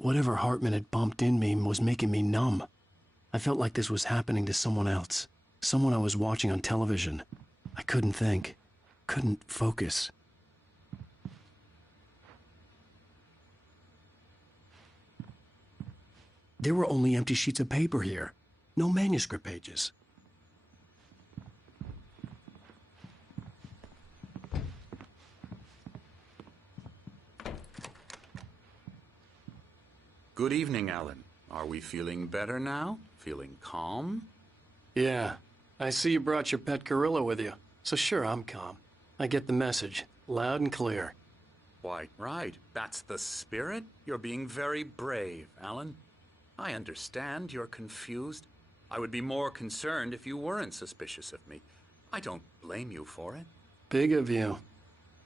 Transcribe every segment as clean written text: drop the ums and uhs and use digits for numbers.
Whatever Hartman had bumped in me was making me numb. I felt like this was happening to someone else. Someone I was watching on television. I couldn't think. Couldn't focus. There were only empty sheets of paper here. No manuscript pages. Good evening, Alan. Are we feeling better now? Feeling calm? Yeah. I see you brought your pet gorilla with you. So sure, I'm calm. I get the message. Loud and clear. Why, right. That's the spirit. You're being very brave, Alan. I understand you're confused. I would be more concerned if you weren't suspicious of me. I don't blame you for it. Big of you.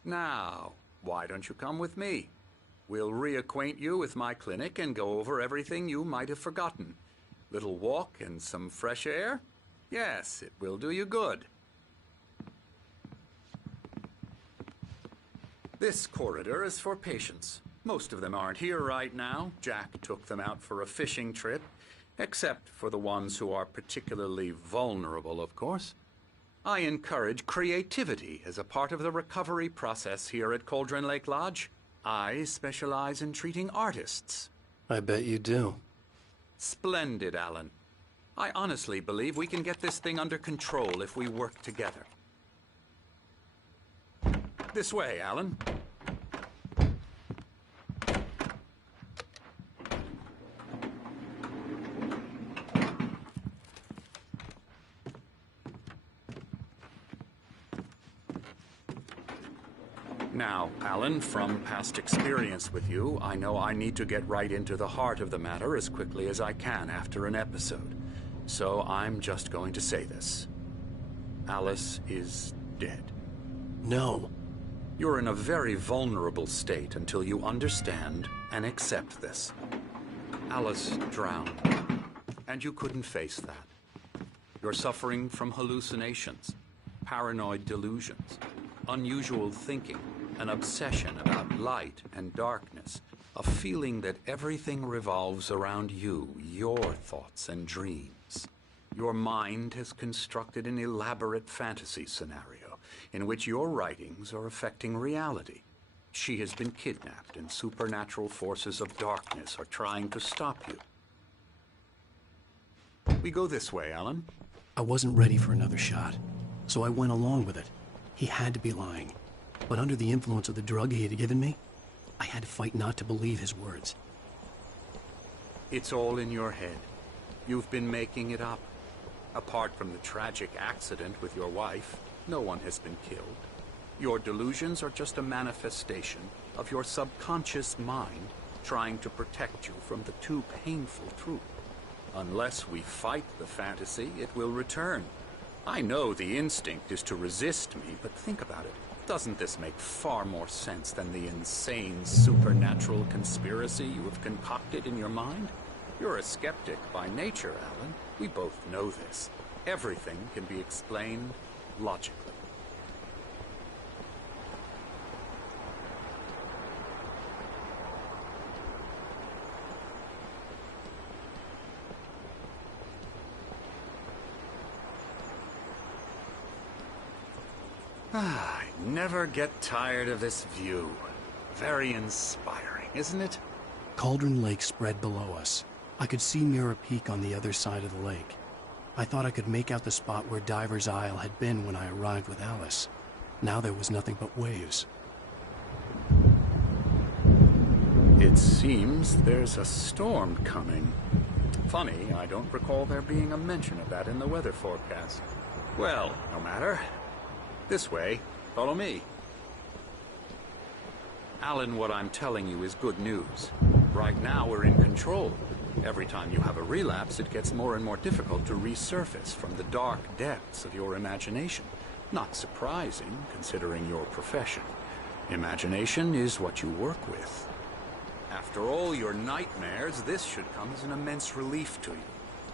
Now, why don't you come with me? We'll reacquaint you with my clinic and go over everything you might have forgotten. Little walk and some fresh air? Yes, it will do you good. This corridor is for patients. Most of them aren't here right now. Jack took them out for a fishing trip, except for the ones who are particularly vulnerable, of course. I encourage creativity as a part of the recovery process here at Cauldron Lake Lodge. I specialize in treating artists. I bet you do. Splendid, Alan. I honestly believe we can get this thing under control if we work together. This way, Alan. Now, Alan, from past experience with you, I know I need to get right into the heart of the matter as quickly as I can after an episode. So I'm just going to say this. Alice is dead. No. You're in a very vulnerable state until you understand and accept this. Alice drowned, and you couldn't face that. You're suffering from hallucinations, paranoid delusions, unusual thinking, an obsession about light and darkness, a feeling that everything revolves around you, your thoughts and dreams. Your mind has constructed an elaborate fantasy scenario in which your writings are affecting reality. She has been kidnapped and supernatural forces of darkness are trying to stop you. We go this way, Alan. I wasn't ready for another shot, so I went along with it. He had to be lying. But under the influence of the drug he had given me, I had to fight not to believe his words. It's all in your head. You've been making it up. Apart from the tragic accident with your wife, no one has been killed. Your delusions are just a manifestation of your subconscious mind trying to protect you from the too painful truth. Unless we fight the fantasy, it will return. I know the instinct is to resist me, but think about it. Doesn't this make far more sense than the insane supernatural conspiracy you have concocted in your mind? You're a skeptic by nature, Alan. We both know this. Everything can be explained logically. I never get tired of this view. Very inspiring, isn't it? Cauldron Lake spread below us. I could see Mirror Peak on the other side of the lake. I thought I could make out the spot where Diver's Isle had been when I arrived with Alice. Now there was nothing but waves. It seems there's a storm coming. Funny, I don't recall there being a mention of that in the weather forecast. Well, no matter. This way. Follow me. Alan, what I'm telling you is good news. Right now we're in control. Every time you have a relapse, it gets more and more difficult to resurface from the dark depths of your imagination. Not surprising, considering your profession. Imagination is what you work with. After all your nightmares, this should come as an immense relief to you.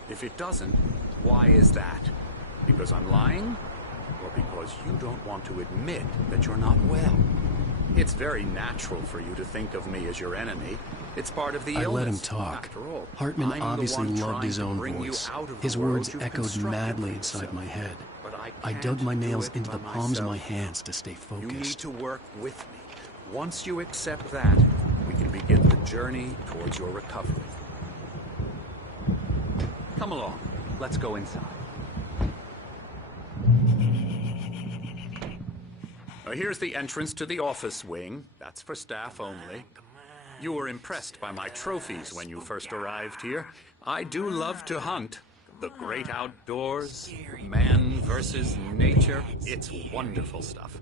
If it doesn't, why is that? Because I'm lying? Or because you don't want to admit that you're not well? It's very natural for you to think of me as your enemy. It's part of the illness. I let him talk. After all, Hartman I'm the obviously one loved trying his to own bring you voice. out of the His world words you've echoed constructed madly for inside yourself. my head. But I can't dug my do nails it into the by palms of my myself. hands to stay You need focused. to work with me. Once you accept that, we can begin the journey towards your recovery. Come along. Let's go inside. Here's the entrance to the office wing. That's for staff only. You were impressed by my trophies when you first arrived here. I do love to hunt. The great outdoors, man versus nature. It's wonderful stuff.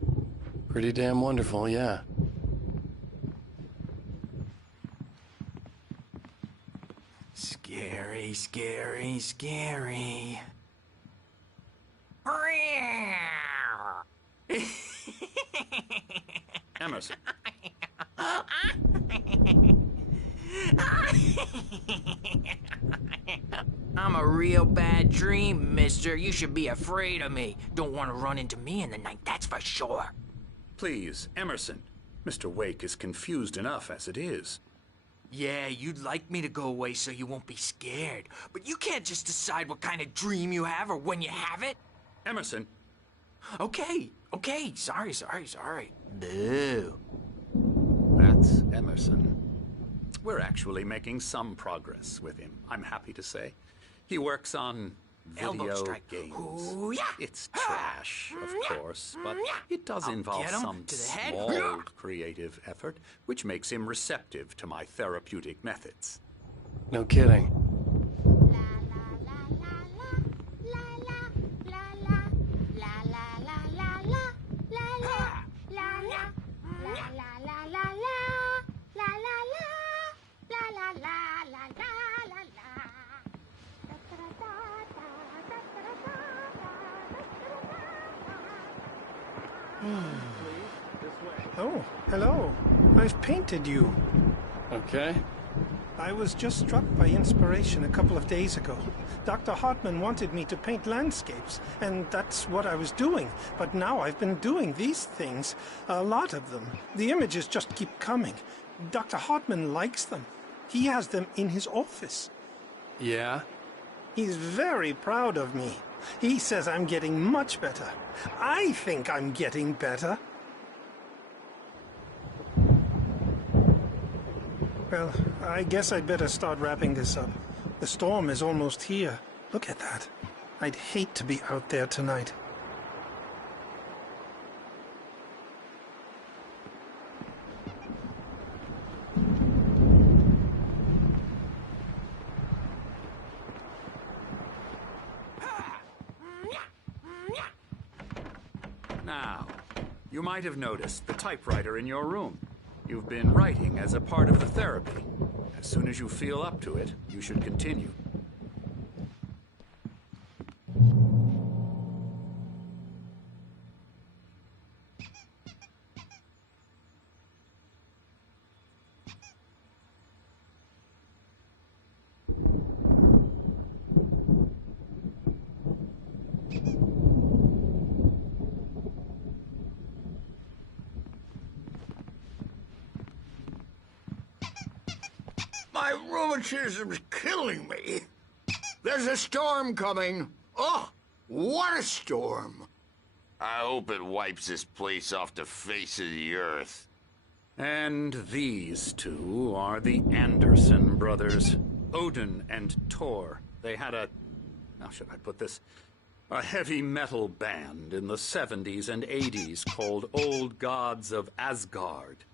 Pretty damn wonderful, yeah. Scary, scary, scary. Emerson. I'm a real bad dream, mister. You should be afraid of me. Don't want to run into me in the night, that's for sure. Please, Emerson. Mr. Wake is confused enough as it is. Yeah, you'd like me to go away so you won't be scared. But you can't just decide what kind of dream you have or when you have it. Emerson. Okay. Sorry. Boo. That's Emerson. We're actually making some progress with him, I'm happy to say. He works on Elbow video strike. games. Ooh, yeah. It's trash, of course, but it does I'll involve get him some to the head. small creative effort, which makes him receptive to my therapeutic methods. No kidding. Oh, hello. I've painted you. Okay. I was just struck by inspiration a couple of days ago. Dr. Hartman wanted me to paint landscapes, and that's what I was doing. But now I've been doing these things, a lot of them. The images just keep coming. Dr. Hartman likes them. He has them in his office. Yeah? He's very proud of me. He says I'm getting much better. I think I'm getting better. Well, I guess I'd better start wrapping this up. The storm is almost here. Look at that. I'd hate to be out there tonight. Now, you might have noticed the typewriter in your room. You've been writing as a part of the therapy. As soon as you feel up to it, you should continue. My rheumatism's killing me. There's a storm coming. Oh, what a storm. I hope it wipes this place off the face of the earth. And these two are the Anderson brothers, Odin and Thor. They had how should I put this? A heavy metal band in the 70s and 80s called Old Gods of Asgard.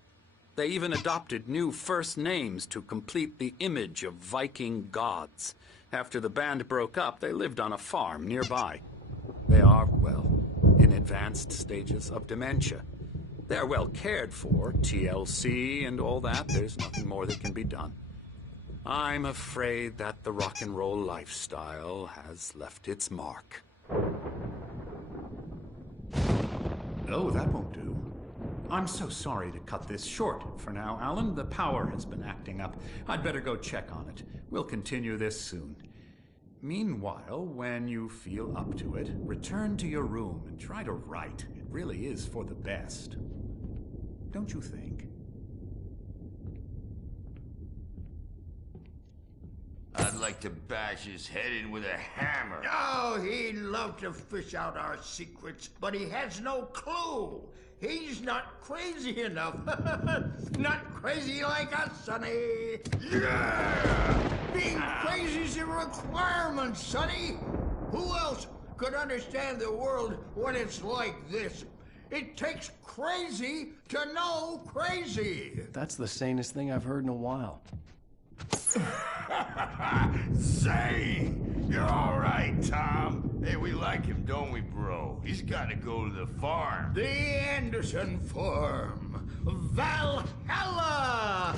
They even adopted new first names to complete the image of Viking gods. After the band broke up, they lived on a farm nearby. They are, well, in advanced stages of dementia. They're well cared for, TLC and all that. There's nothing more that can be done. I'm afraid that the rock and roll lifestyle has left its mark. Oh, that won't do. I'm so sorry to cut this short for now, Alan. The power has been acting up. I'd better go check on it. We'll continue this soon. Meanwhile, when you feel up to it, return to your room and try to write. It really is for the best. don't you think? I'd like to bash his head in with a hammer. Oh, he'd love to fish out our secrets, but he has no clue. He's not crazy enough. Not crazy like us, Sonny. Yeah! Being crazy's a requirement, Sonny. Who else could understand the world when it's like this? It takes crazy to know crazy. That's the sanest thing I've heard in a while. Say, you're all right, Tom. Hey, we like him, don't we, bro? He's got to go to the farm. The Anderson Farm. Valhalla!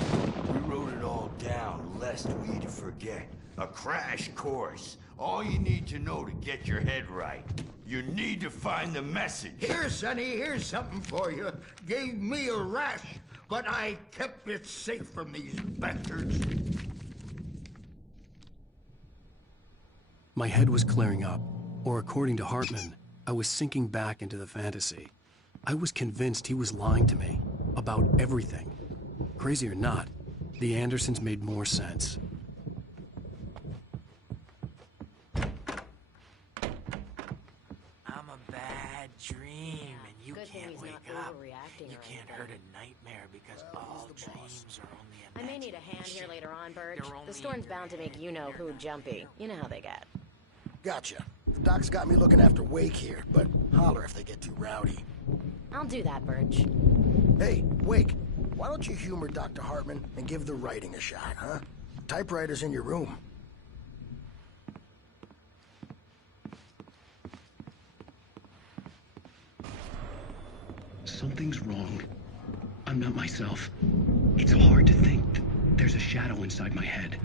We wrote it all down, lest we forget. A crash course. All you need to know to get your head right. You need to find the message. Here, Sonny, here's something for you. Gave me a rash, but I kept it safe from these bastards. My head was clearing up, or according to Hartman, I was sinking back into the fantasy. I was convinced he was lying to me about everything. Crazy or not, the Andersons made more sense. I'm a bad dream, and you Good thing can't he's wake not up. overreacting You or can't anything. hurt a nightmare because all dreams are only I may need a hand here later on, Birch. They're only The storm's in bound to make you-know-who jumpy. You know how they get. Gotcha. The doc's got me looking after Wake here, but holler if they get too rowdy. I'll do that, Birch. Hey, Wake, why don't you humor Dr. Hartman and give the writing a shot, huh? Typewriter's in your room. Something's wrong. I'm not myself. It's hard to think. There's a shadow inside my head.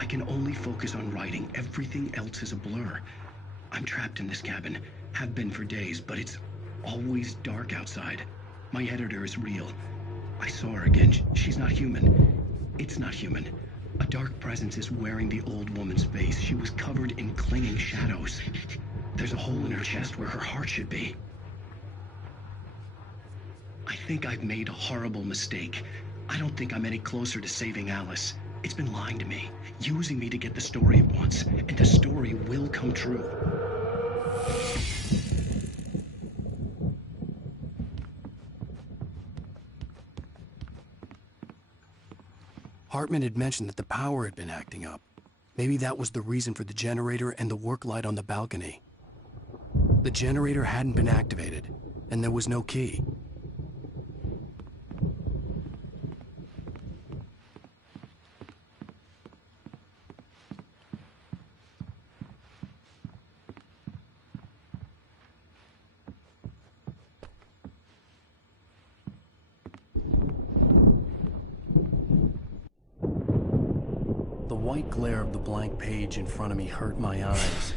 I can only focus on writing. Everything else is a blur. I'm trapped in this cabin. Have been for days, but it's always dark outside. My editor is real. I saw her again. She's not human. It's not human. A dark presence is wearing the old woman's face. She was covered in clinging shadows. There's a hole in her chest where her heart should be. I think I've made a horrible mistake. I don't think I'm any closer to saving Alice. It's been lying to me, using me to get the story it wants, and the story will come true. Hartman had mentioned that the power had been acting up. Maybe that was the reason for the generator and the work light on the balcony. The generator hadn't been activated, and there was no key. The white glare of the blank page in front of me hurt my eyes.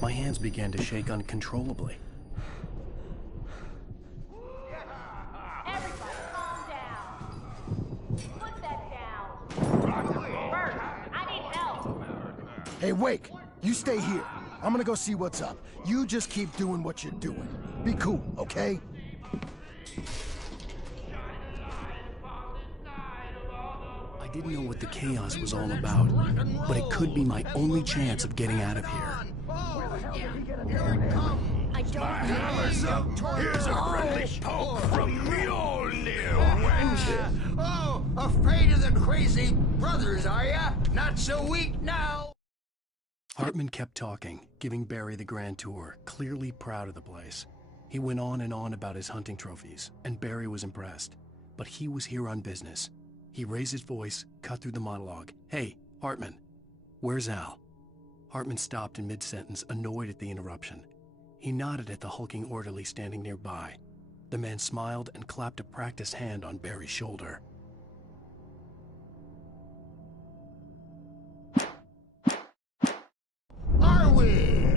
My hands began to shake uncontrollably. Everybody, calm down. Put that down. Bert, I need help. Hey, Wake, you stay here. I'm gonna go see what's up. You just keep doing what you're doing. Be cool, okay? I didn't know what the chaos was all about, but it could be my only chance of getting out of here. I don't Here's a friendly poke from Mjolnir, wench. Oh, afraid of the crazy brothers, are ya? Not so weak now. Hartman kept talking, giving Barry the grand tour, clearly proud of the place. He went on and on about his hunting trophies, and Barry was impressed. But he was here on business. He raised his voice, cut through the monologue. Hey, Hartman, where's Al? Hartman stopped in mid-sentence, annoyed at the interruption. He nodded at the hulking orderly standing nearby. The man smiled and clapped a practiced hand on Barry's shoulder. Are we?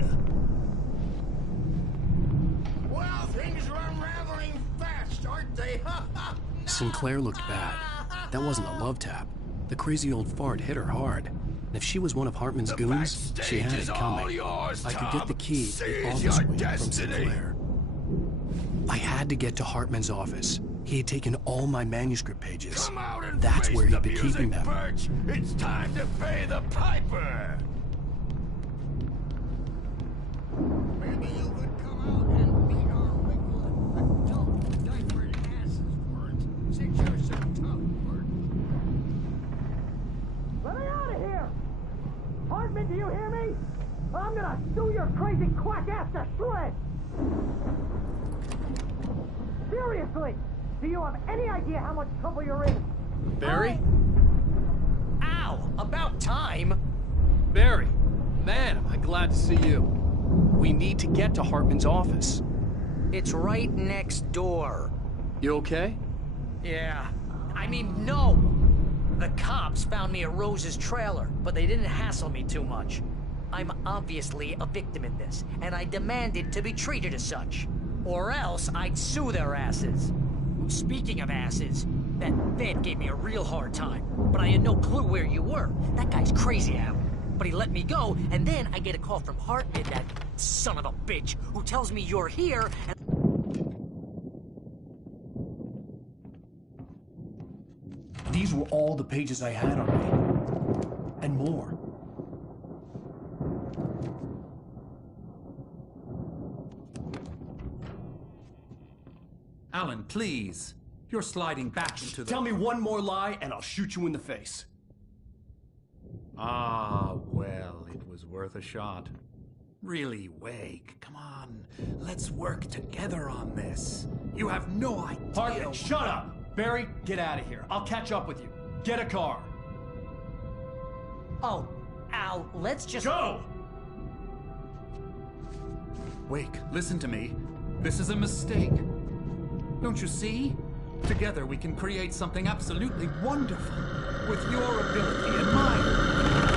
Well, things are unraveling fast, aren't they? Sinclair looked bad. That wasn't a love tap. The crazy old fart hit her hard. And if she was one of Hartman's goons, she had it coming. I could get the key to the office wing from Sinclair. I had to get to Hartman's office. He had taken all my manuscript pages. Come out and That's face where the he'd been keeping music, them. Birch. It's time to pay the piper. Maybe you could come out and beat our regular adult diapered asses for it, since you're so tough, Bert. Let me out of here! Hartman, do you hear me? I'm gonna sue your crazy quack ass to shreds! Seriously! Do you have any idea how much trouble you're in? Barry? Ow! About time! Barry! Man, am I glad to see you. We need to get to Hartman's office. It's right next door. You okay? Yeah. I mean, no! The cops found me at Rose's trailer, but they didn't hassle me too much. I'm obviously a victim in this, and I demanded to be treated as such. Or else I'd sue their asses. Speaking of asses, that vet gave me a real hard time, but I had no clue where you were. That guy's crazy, Al. But he let me go, and then I get a call from Hartman, that son of a bitch, who tells me you're here, and... These were all the pages I had on me. And more. Alan, please. You're sliding back into the... Tell me one more lie and I'll shoot you in the face. Ah, well, it was worth a shot. Really, Wake, come on. Let's work together on this. You have no idea... Hartman, shut up! Barry, get out of here. I'll catch up with you. Get a car. Oh, Al, let's just... Go! Wake, listen to me. This is a mistake. Don't you see? Together we can create something absolutely wonderful. With your ability and mine.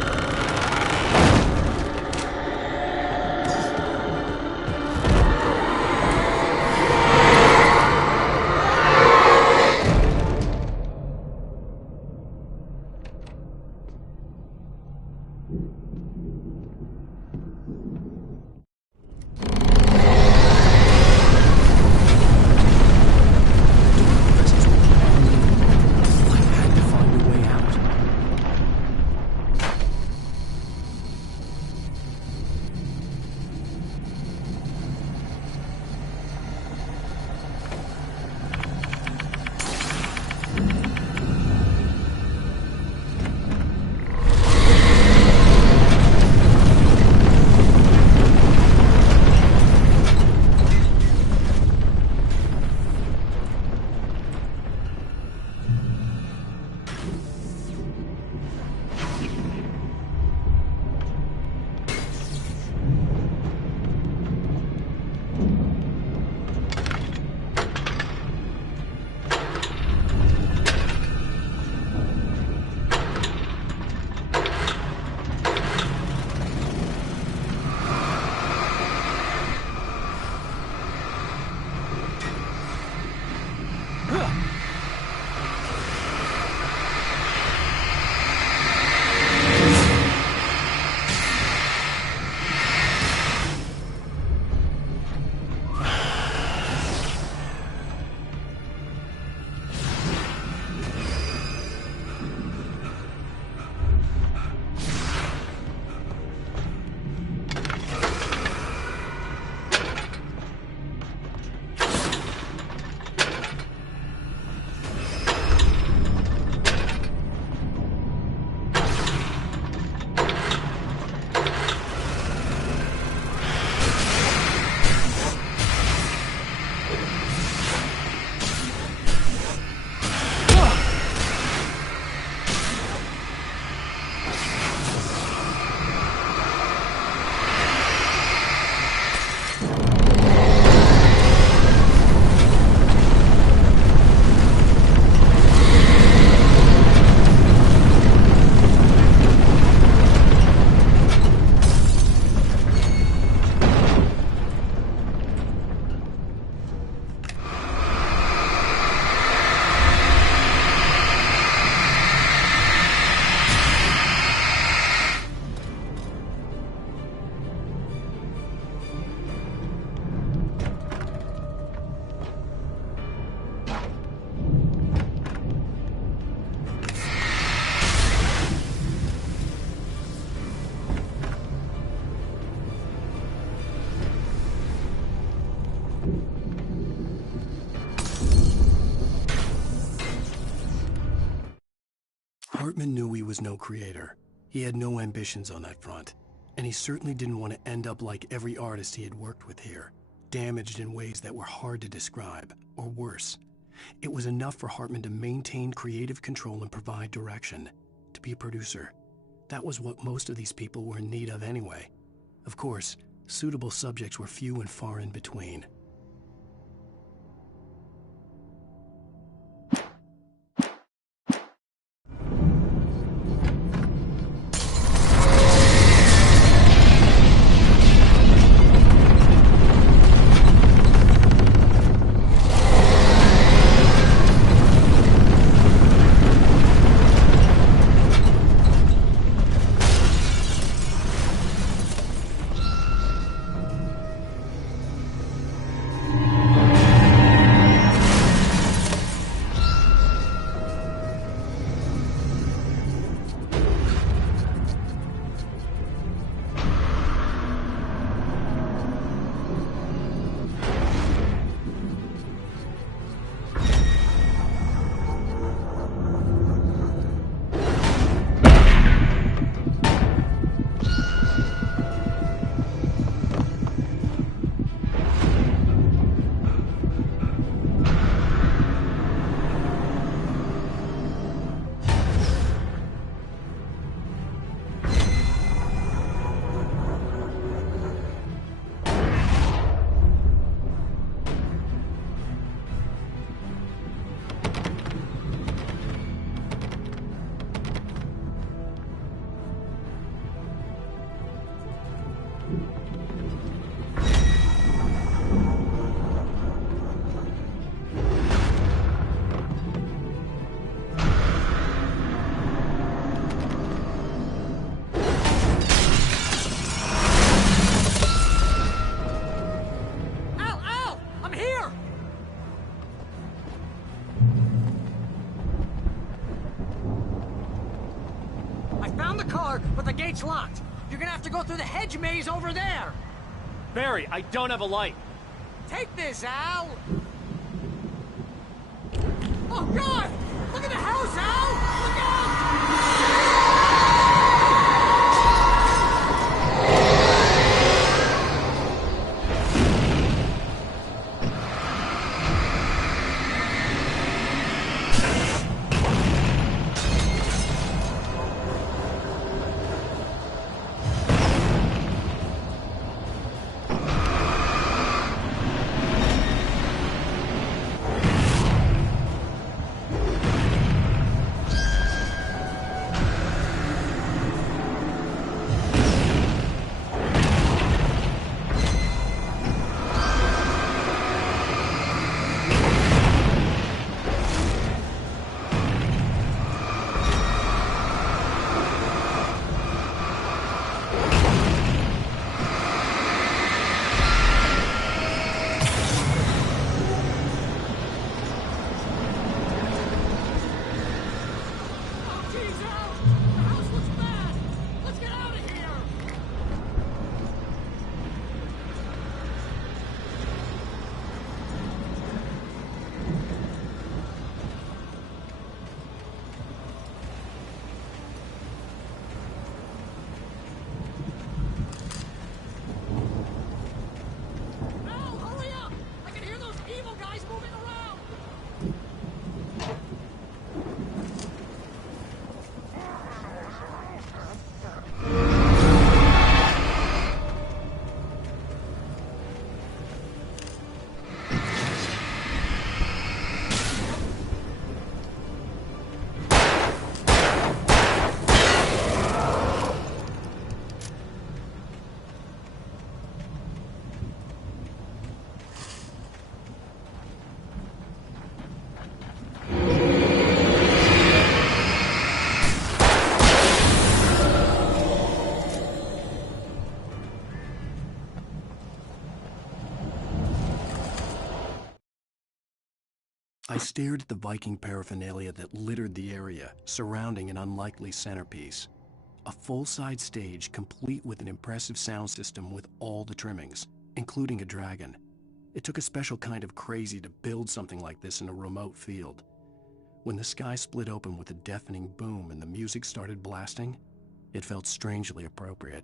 Hartman knew he was no creator. He had no ambitions on that front, and he certainly didn't want to end up like every artist he had worked with here, damaged in ways that were hard to describe, or worse. It was enough for Hartman to maintain creative control and provide direction, to be a producer. That was what most of these people were in need of anyway. Of course, suitable subjects were few and far in between. But the gate's locked. You're gonna have to go through the hedge maze over there. Barry, I don't have a light. Take this, Al! Oh, God! Look at the house, Al! Look out! I stared at the Viking paraphernalia that littered the area, surrounding an unlikely centerpiece. A full-size stage complete with an impressive sound system with all the trimmings, including a dragon. It took a special kind of crazy to build something like this in a remote field. When the sky split open with a deafening boom and the music started blasting, it felt strangely appropriate.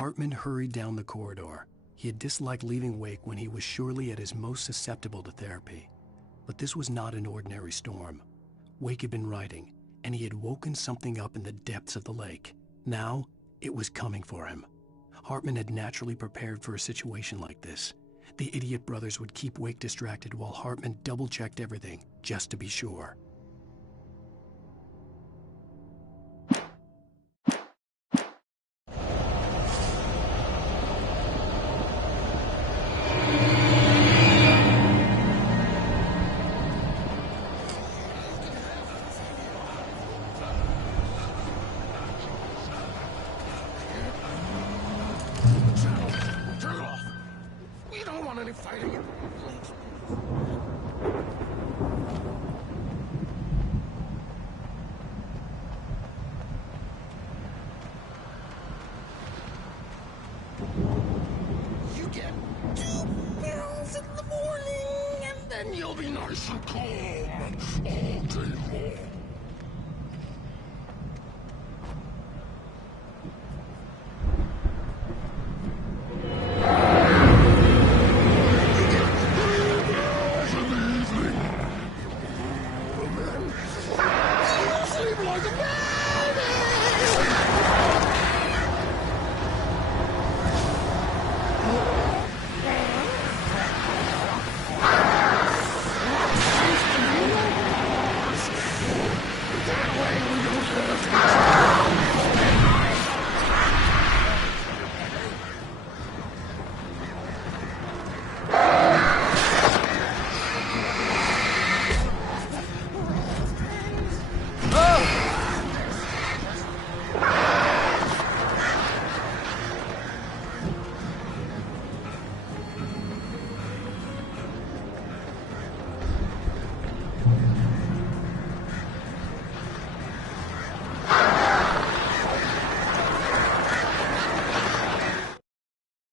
Hartman hurried down the corridor. He had disliked leaving Wake when he was surely at his most susceptible to therapy. But this was not an ordinary storm. Wake had been writing, and he had woken something up in the depths of the lake. Now, it was coming for him. Hartman had naturally prepared for a situation like this. The idiot brothers would keep Wake distracted while Hartman double-checked everything, just to be sure.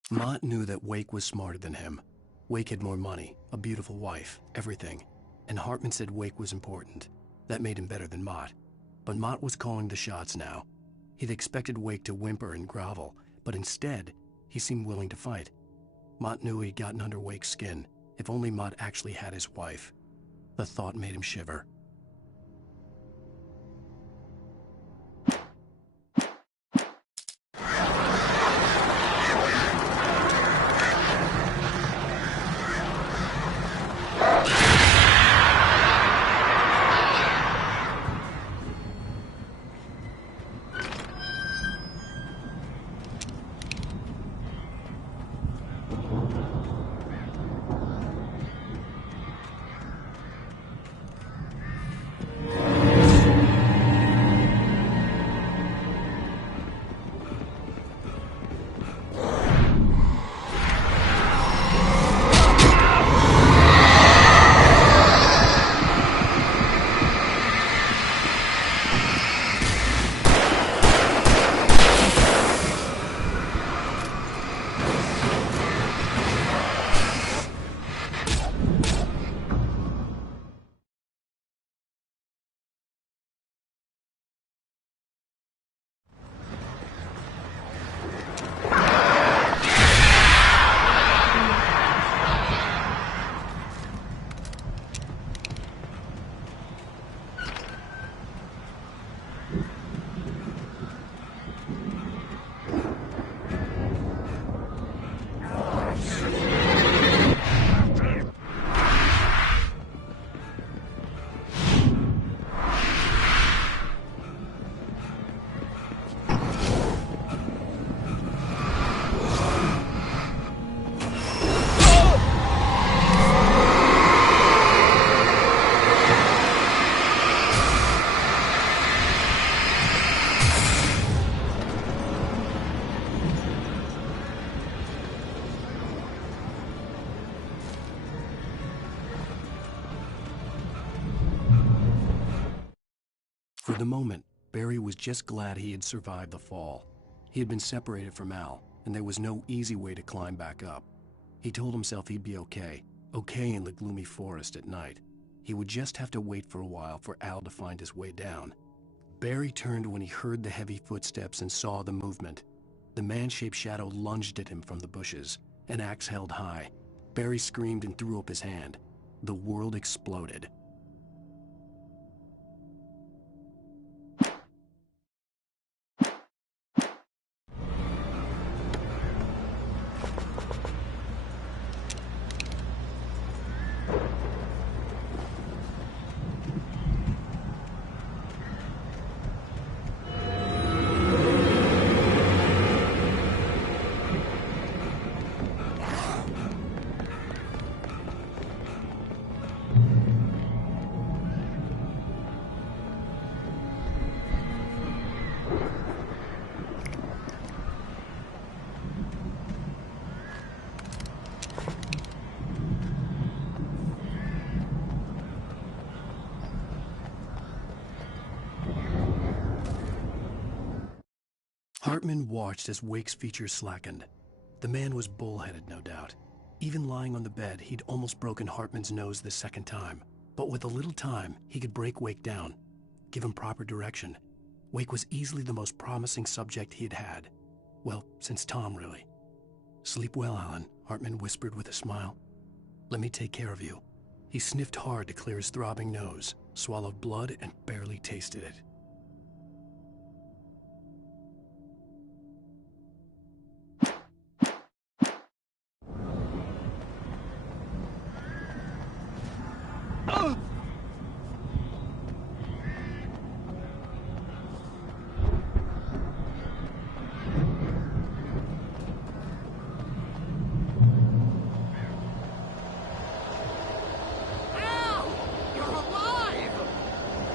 Mott knew that Wake was smarter than him. Wake had more money, a beautiful wife, everything. And Hartman said Wake was important. That made him better than Mott. But Mott was calling the shots now. He'd expected Wake to whimper and grovel, but instead, he seemed willing to fight. Mott knew he'd gotten under Wake's skin. If only Mott actually had his wife. The thought made him shiver. For the moment, Barry was just glad he had survived the fall. He had been separated from Al, and there was no easy way to climb back up. He told himself he'd be okay in the gloomy forest at night. He would just have to wait for a while for Al to find his way down. Barry turned when he heard the heavy footsteps and saw the movement. The man-shaped shadow lunged at him from the bushes, an axe held high. Barry screamed and threw up his hand. The world exploded. Hartman watched as Wake's features slackened. The man was bullheaded, no doubt. Even lying on the bed, he'd almost broken Hartman's nose the second time. But with a little time, he could break Wake down, give him proper direction. Wake was easily the most promising subject he had had. Well, since Tom, really. "Sleep well, Alan," Hartman whispered with a smile. "Let me take care of you." He sniffed hard to clear his throbbing nose, swallowed blood, and barely tasted it.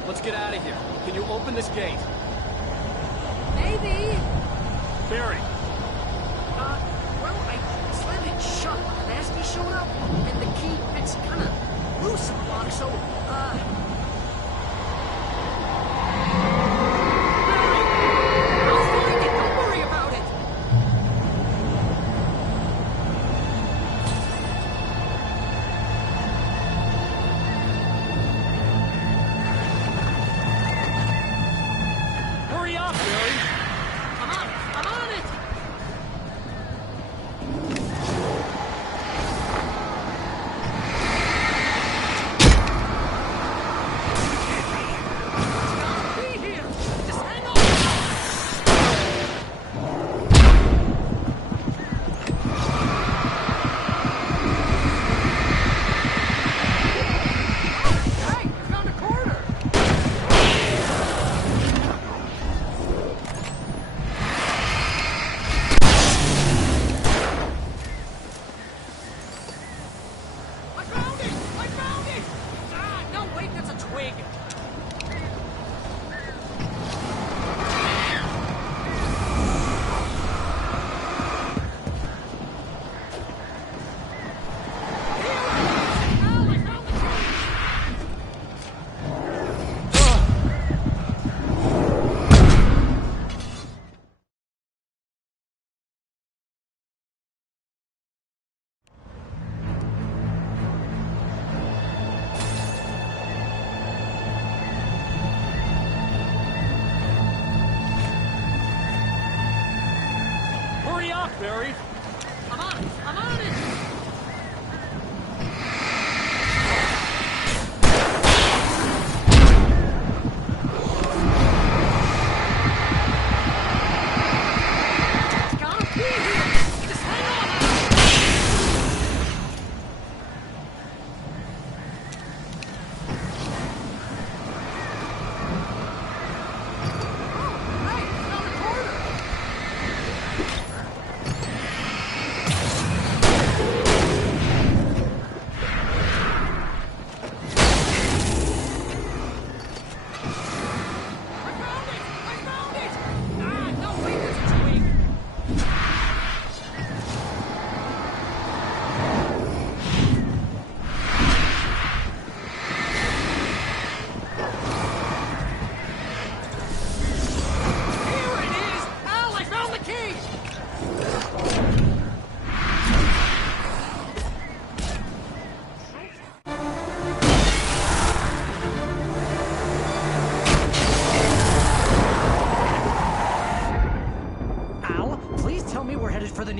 Let's get out of here. Can you open this gate? Maybe. Barry! Well, I slammed it shut when the nasty showed up, and the key fits kind of loose in the lock, so, Barry! I'll find it, don't worry about it! Hurry up, Barry! I'm on it! Be here! Just hang on! Hey, you found a corner! I found it! I found it! Ah, no, wait, that's a twig. Hurry up, Barry! I'm on it! I'm on it! It's gotta be here! Just hang on! Oh, hey, found a corner!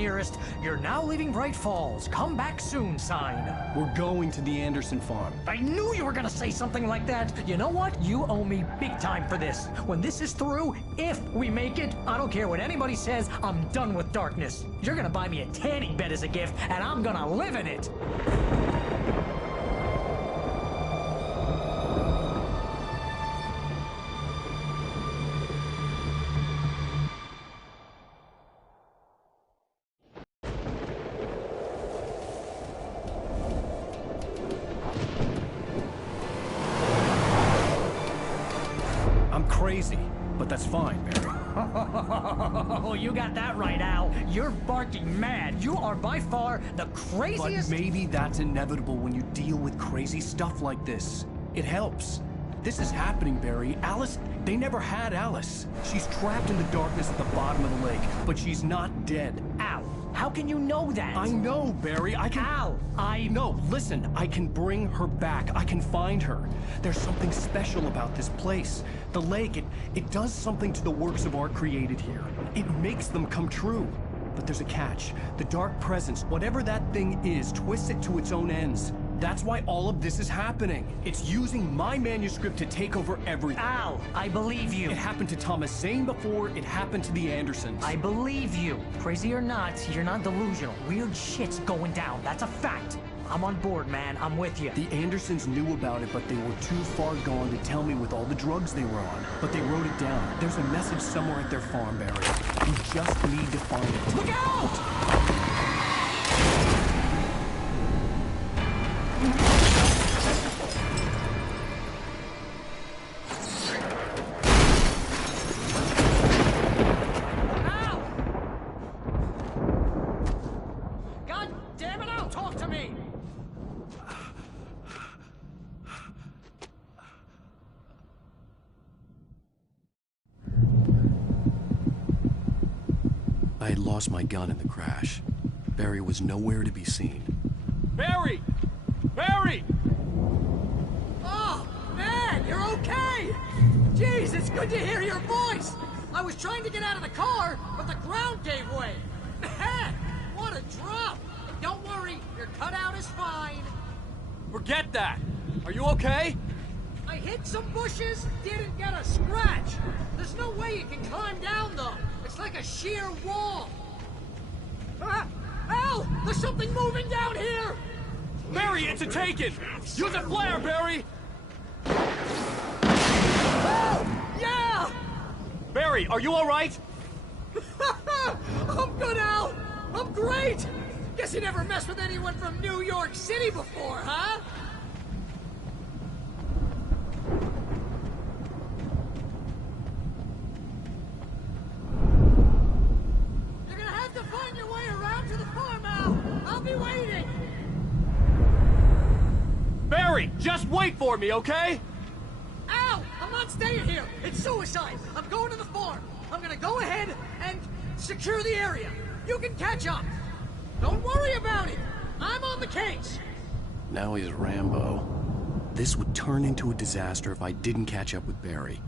nearest "You're now leaving Bright Falls. Come back soon" sign. We're going to the Anderson farm. I knew you were gonna say something like that. You know what? You owe me big time for this. When this is through, if we make it, I don't care what anybody says, I'm done with darkness. You're gonna buy me a tanning bed as a gift, and I'm gonna live in it. I'm crazy, but that's fine, Barry. Oh, you got that right, Al. You're barking mad. You are by far the But craziest... maybe that's inevitable when you deal with crazy stuff like this. It helps. This is happening, Barry. Alice, they never had Alice. She's trapped in the darkness at the bottom of the lake, but she's not dead. Al, how can you know that? I know, Barry. I can... Al, No, listen. I can bring her back. I can find her. There's something special about this place. The lake, it does something to the works of art created here. It makes them come true. But there's a catch. The dark presence, whatever that thing is, twists it to its own ends. That's why all of this is happening. It's using my manuscript to take over everything. Al, I believe you. It happened to Thomas Zane before, it happened to the Andersons. I believe you. Crazy or not, you're not delusional. Weird shit's going down. That's a fact. I'm on board, man. I'm with you. The Andersons knew about it, but they were too far gone to tell me with all the drugs they were on. But they wrote it down. There's a message somewhere at their farm, Barry. You just need to find it. Look out! I had lost my gun in the crash. Barry was nowhere to be seen. Barry! Barry! Oh, man, you're okay! Jeez, it's good to hear your voice! I was trying to get out of the car, but the ground gave way. Man, what a drop! Don't worry, your cutout is fine. Forget that! Are you okay? I hit some bushes, didn't get a scratch. There's no way you can climb down, though. It's like a sheer wall. Ah! Al! There's something moving down here! Barry, it's a taken! Use a flare, Barry! Oh! Yeah! Barry, are you alright? I'm good, Al! I'm great! Guess you never messed with anyone from New York City before, huh? You're gonna have to find your way around to the farm, Al! I'll be waiting! Barry, just wait for me, okay? Al! I'm not staying here! It's suicide! I'm going to the farm! I'm gonna go ahead and secure the area! You can catch up! Don't worry about it! I'm on the case! Now he's Rambo. This would turn into a disaster if I didn't catch up with Barry.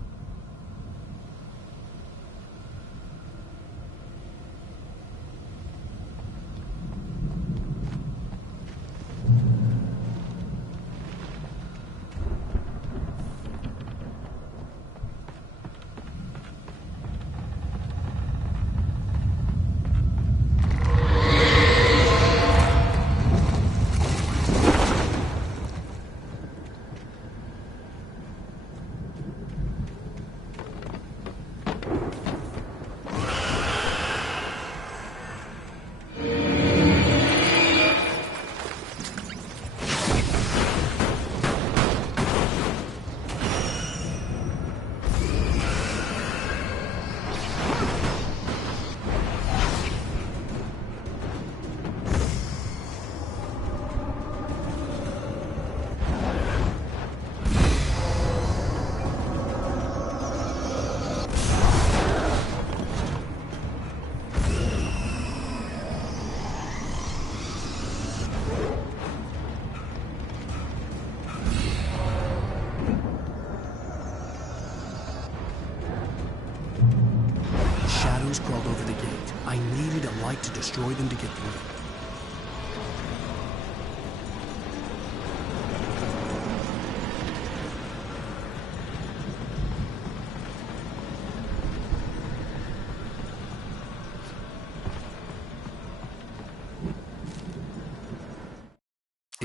Shadows crawled over the gate. I needed a light to destroy them to get through.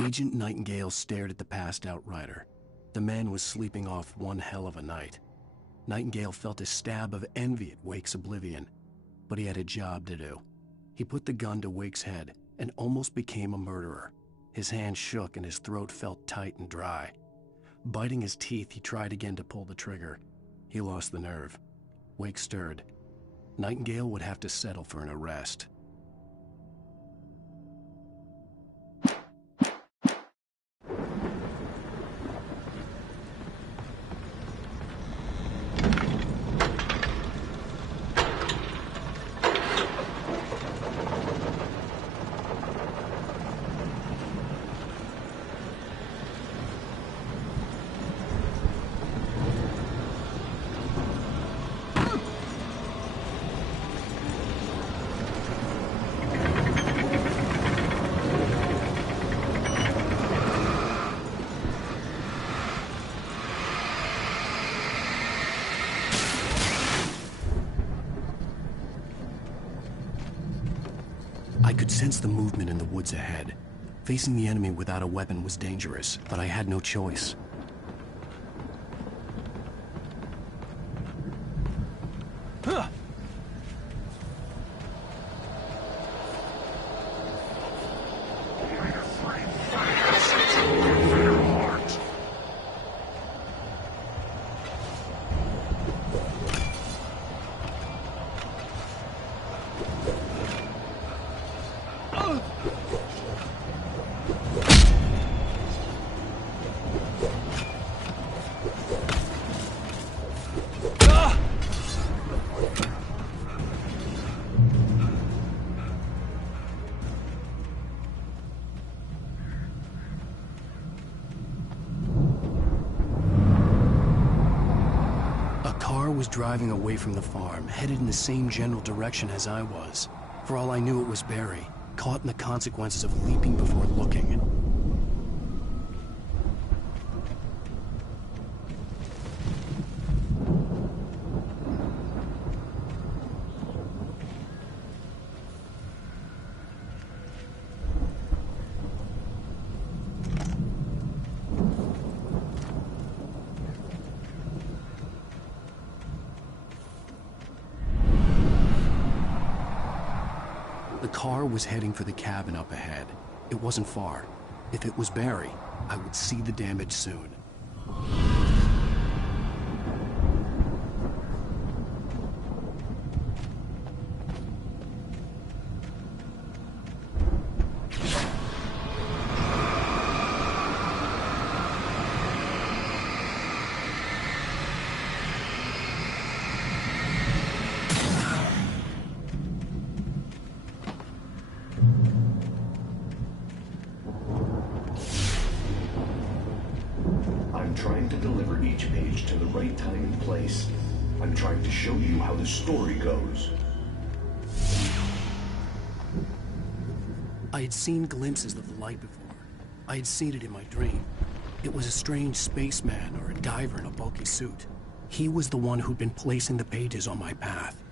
Agent Nightingale stared at the passed-out rider. The man was sleeping off one hell of a night. Nightingale felt a stab of envy at Wake's oblivion, but he had a job to do. He put the gun to Wake's head and almost became a murderer. His hand shook and his throat felt tight and dry. Biting his teeth, he tried again to pull the trigger. He lost the nerve. Wake stirred. Nightingale would have to settle for an arrest. I could sense the movement in the woods ahead. Facing the enemy without a weapon was dangerous, but I had no choice. Was driving away from the farm, headed in the same general direction as I was. For all I knew, it was Barry, caught in the consequences of leaping before looking. The car was heading for the cabin up ahead. It wasn't far. If it was Barry, I would see the damage soon. I'm trying to deliver each page to the right time and place. I'm trying to show you how the story goes. I had seen glimpses of the light before. I had seen it in my dream. It was a strange spaceman or a diver in a bulky suit. He was the one who'd been placing the pages on my path.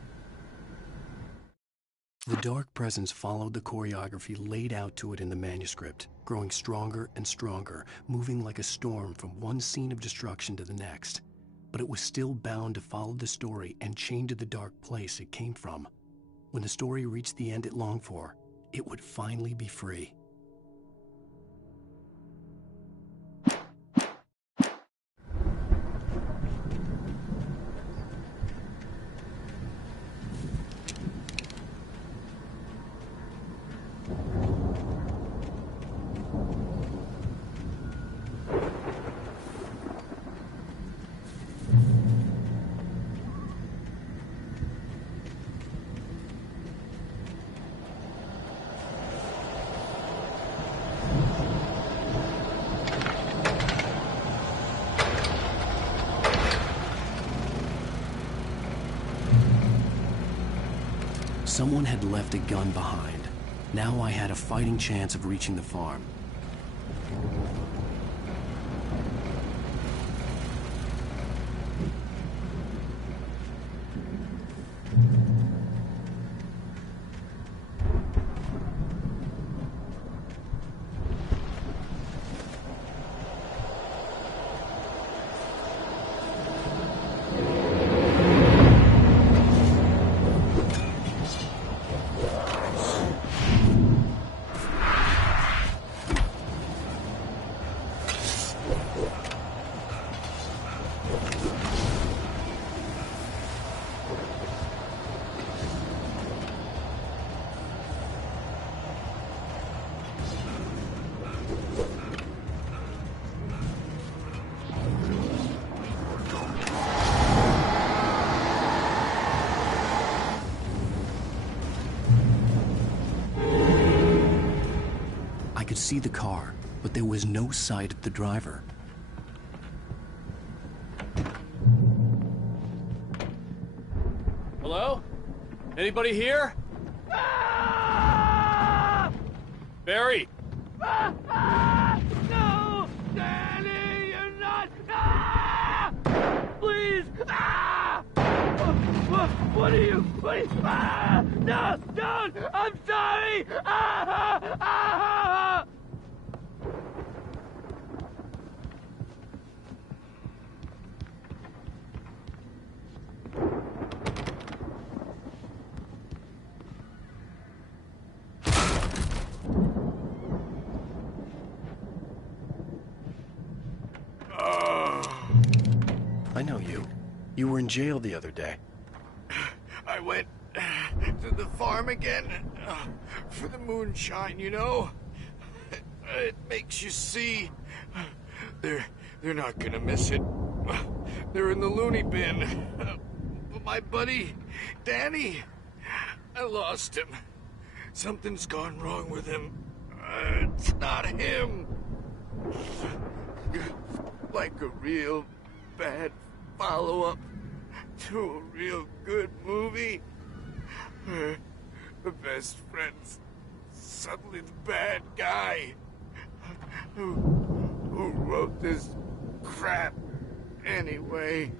The dark presence followed the choreography laid out to it in the manuscript, growing stronger and stronger, moving like a storm from one scene of destruction to the next. But it was still bound to follow the story and chained to the dark place it came from. When the story reached the end it longed for, it would finally be free. Someone had left a gun behind. Now I had a fighting chance of reaching the farm. I could see the car, but there was no sight of the driver. Hello? Anybody here? Barry! No! Danny, you're not! Please! What are you? No! Don't! I'm sorry! I know you. You were in jail the other day. I went to the farm again for the moonshine, you know? It makes you see. They're not gonna miss it. They're in the loony bin. But my buddy, Danny, I lost him. Something's gone wrong with him. It's not him. Like a real bad follow-up to a real good movie. The best friend's suddenly the bad guy. Who wrote this crap anyway?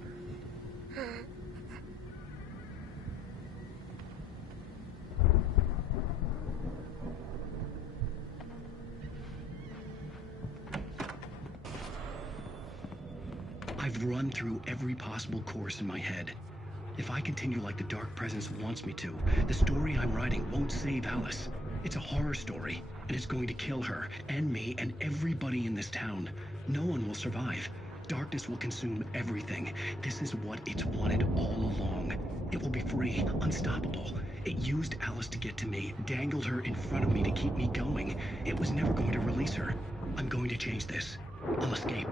I've run through every possible course in my head. If I continue like the Dark Presence wants me to, the story I'm writing won't save Alice. It's a horror story, and it's going to kill her, and me, and everybody in this town. No one will survive. Darkness will consume everything. This is what it's wanted all along. It will be free, unstoppable. It used Alice to get to me, dangled her in front of me to keep me going. It was never going to release her. I'm going to change this. I'll escape.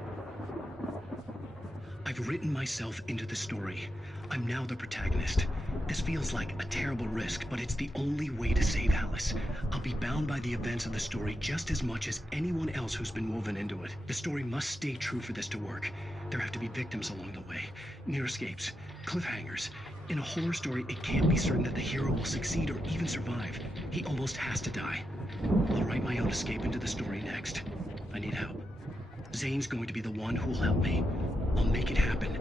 I've written myself into the story. I'm now the protagonist. This feels like a terrible risk, but it's the only way to save Alice. I'll be bound by the events of the story just as much as anyone else who's been woven into it. The story must stay true for this to work. There have to be victims along the way, near escapes, cliffhangers. In a horror story, it can't be certain that the hero will succeed or even survive. He almost has to die. I'll write my own escape into the story next. I need help. Zane's going to be the one who will help me. I'll make it happen.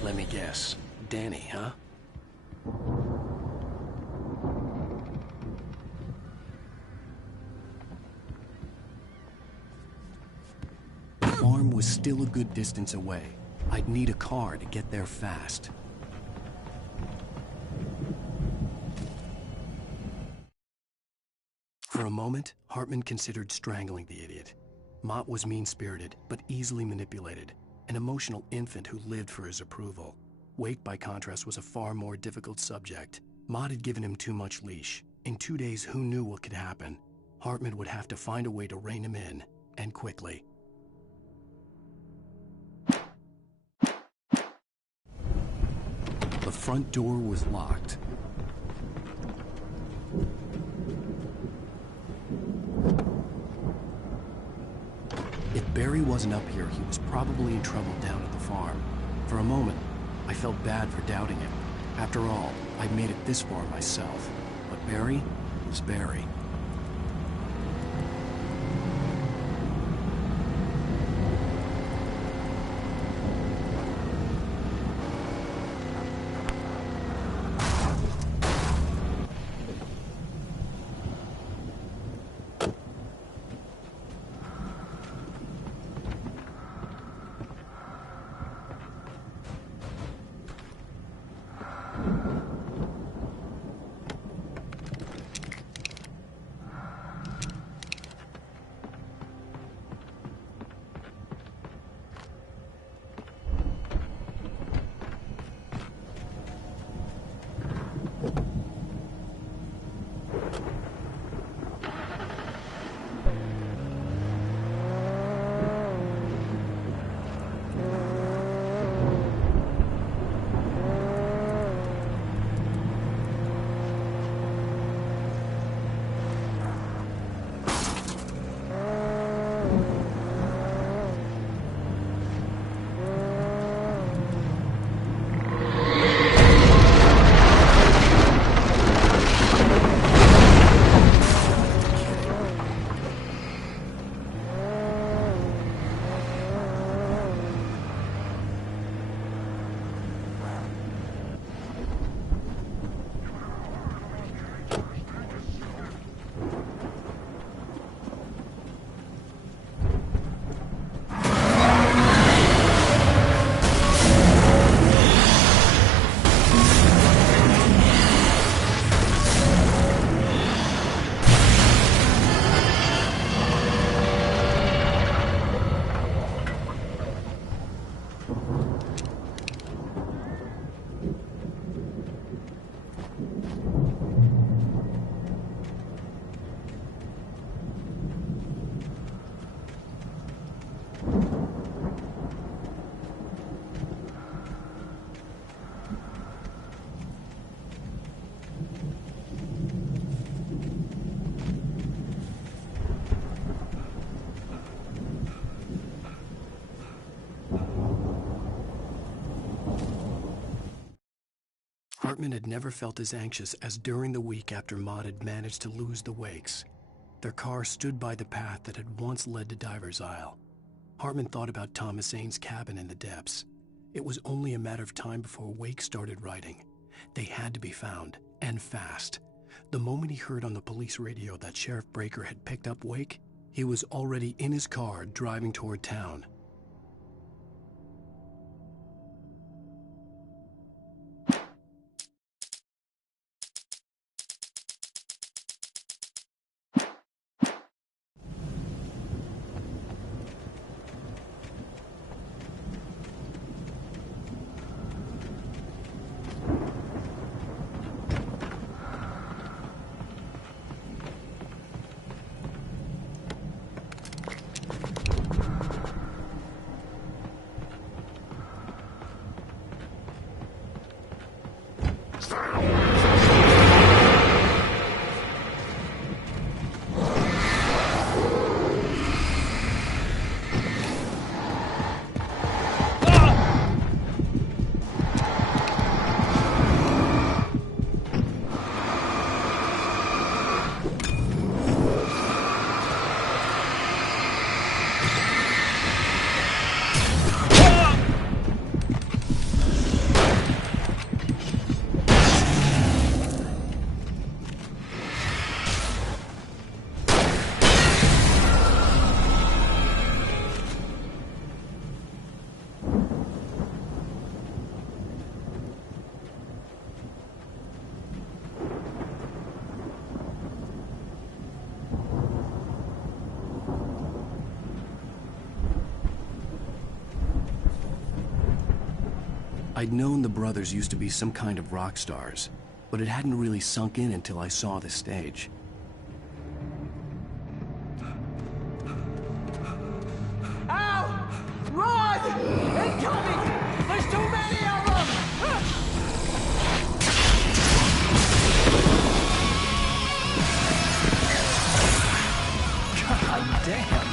Let me guess. Danny, huh? The farm was still a good distance away. I'd need a car to get there fast. For a moment, Hartman considered strangling the idiot. Mott was mean-spirited, but easily manipulated, an emotional infant who lived for his approval. Wake, by contrast, was a far more difficult subject. Mott had given him too much leash. In 2 days, who knew what could happen? Hartman would have to find a way to rein him in, and quickly. The front door was locked. If Barry wasn't up here, he was probably in trouble down at the farm. For a moment, I felt bad for doubting him. After all, I'd made it this far myself. But Barry was Barry. Hartman had never felt as anxious as during the week after Mott had managed to lose the Wakes. Their car stood by the path that had once led to Diver's Isle. Hartman thought about Thomas Aine's cabin in the depths. It was only a matter of time before Wake started writing. They had to be found, and fast. The moment he heard on the police radio that Sheriff Breaker had picked up Wake, he was already in his car driving toward town. I'd known the brothers used to be some kind of rock stars, but it hadn't really sunk in until I saw the stage. Al! Run! Incoming! There's too many of them! God damn!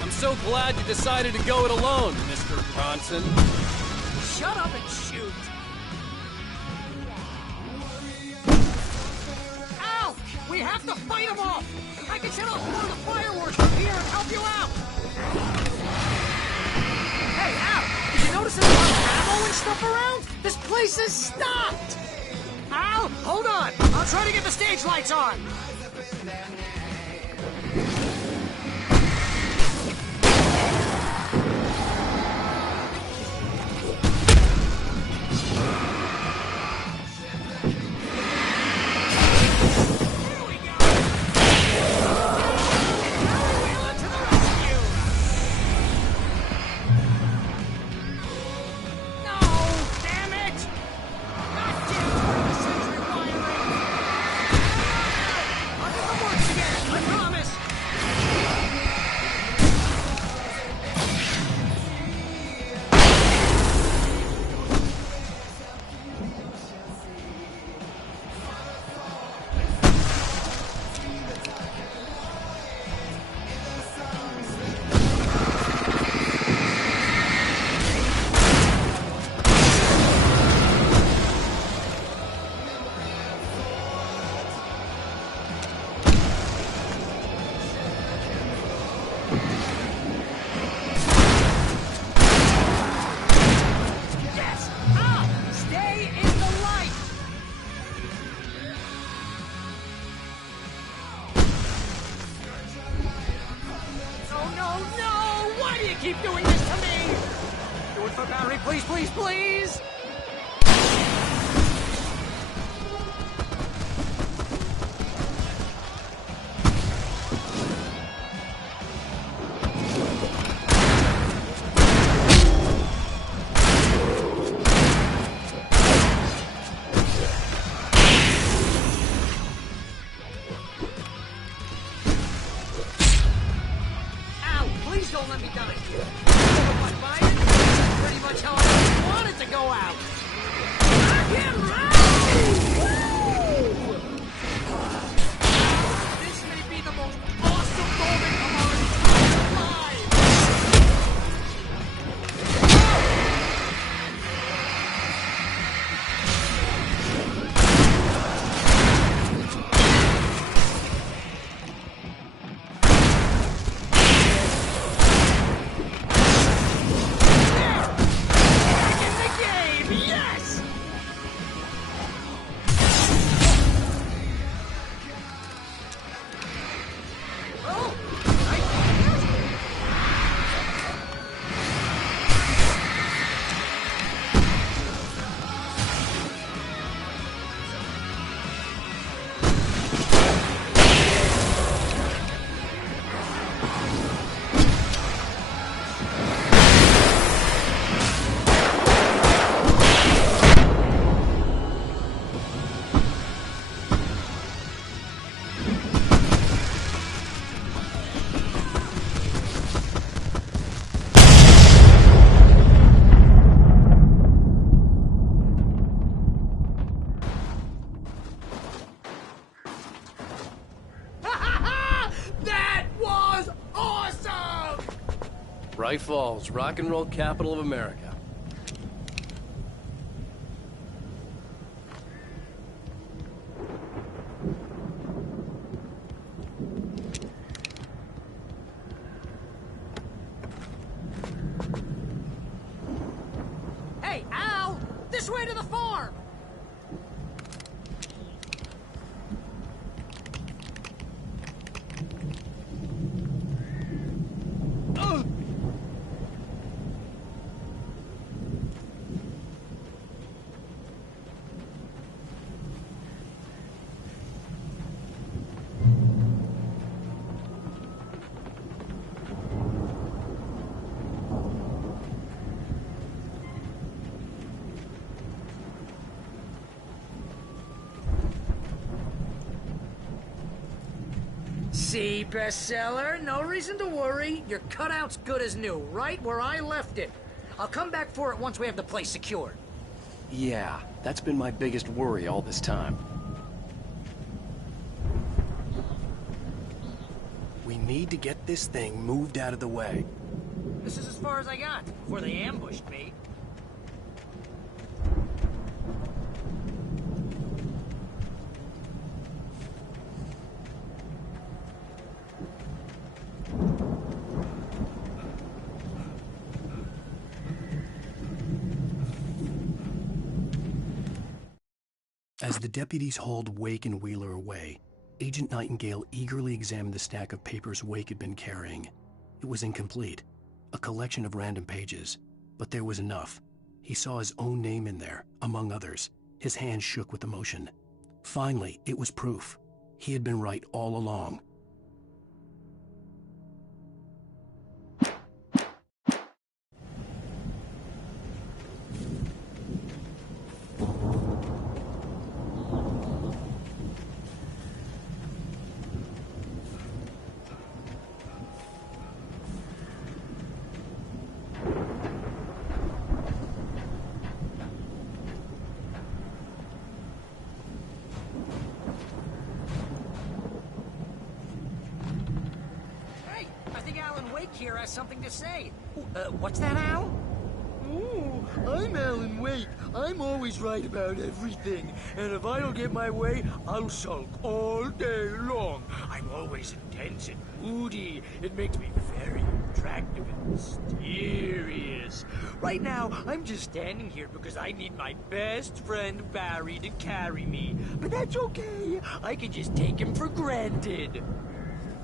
I'm so glad you decided to go it alone, Mr. Bronson. Shut up and shoot! Al! We have to fight them off! I can set off more of the fireworks from here and help you out! Hey, Al! Did you notice there's a lot of ammo and stuff around? This place is stocked! Al, hold on! I'll try to get the stage lights on! Keep doing this to me! Do it for Barry, please, please, please! Ow, please don't let me die. Pretty much how I wanted to go out. Rock and roll! This may be the most awesome moment of our entire lives. Bright Falls, rock and roll capital of America. Hey, Al! This way to the farm! See, bestseller, no reason to worry. Your cutout's good as new, right where I left it. I'll come back for it once we have the place secured. Yeah, that's been my biggest worry all this time. We need to get this thing moved out of the way. This is as far as I got before they ambushed me. As the deputies hauled Wake and Wheeler away, Agent Nightingale eagerly examined the stack of papers Wake had been carrying. It was incomplete, a collection of random pages, but there was enough. He saw his own name in there, among others. His hands shook with emotion. Finally, it was proof. He had been right all along. Here has something to say. What's that, Al? Ooh, I'm Alan Wake. I'm always right about everything. And if I don't get my way, I'll sulk all day long. I'm always intense and moody. It makes me very attractive and mysterious. Right now, I'm just standing here because I need my best friend Barry to carry me. But that's okay. I can just take him for granted.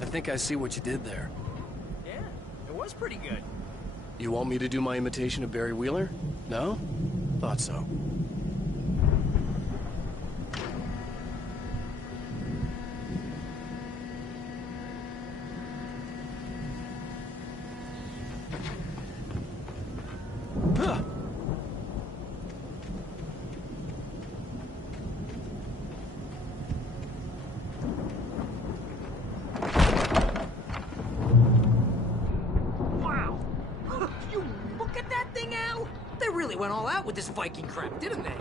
I think I see what you did there. It was pretty good. You want me to do my imitation of Barry Wheeler? No? Thought so. Huh. Went all out with this Viking crap, didn't they?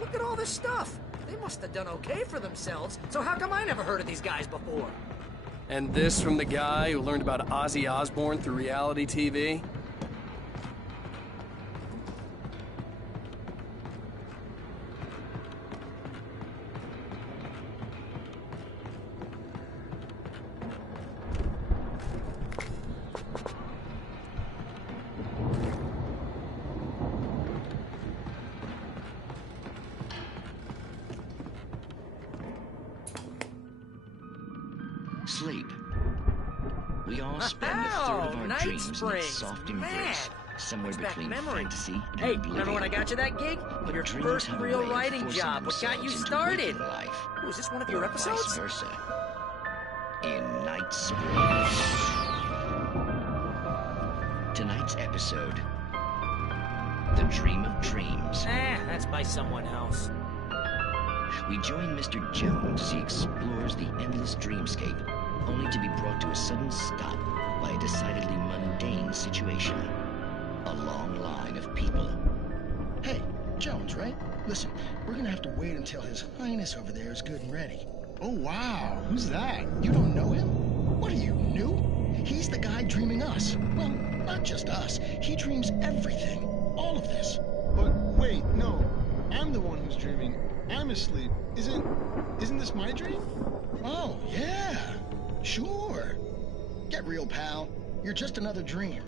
Look at all this stuff. They must have done okay for themselves, so how come I never heard of these guys before? And this from the guy who learned about Ozzy Osbourne through reality TV? Sleep. We all spend a third of our dreams in that soft embrace, somewhere between fantasy and Hey, oblivion. remember when I got you that gig? But Your dreams first have a real way of writing forcing job. What got you themselves into started? waking life, Was this one of your or episodes? Vice versa. In Night Springs. Tonight's episode: The Dream of Dreams. That's by someone else. We join Mr. Jones as he explores the endless dreamscape, only to be brought to a sudden stop by a decidedly mundane situation. A long line of people. Hey, Jones, right? Listen, we're gonna have to wait until His Highness over there is good and ready. Oh, wow. Who's that? You don't know him? What are you, new? He's the guy dreaming us. Well, not just us. He dreams everything. All of this. But wait, no. I'm the one who's dreaming. I'm asleep. Isn't this my dream? Oh, yeah. Sure. Get real, pal. You're just another dream.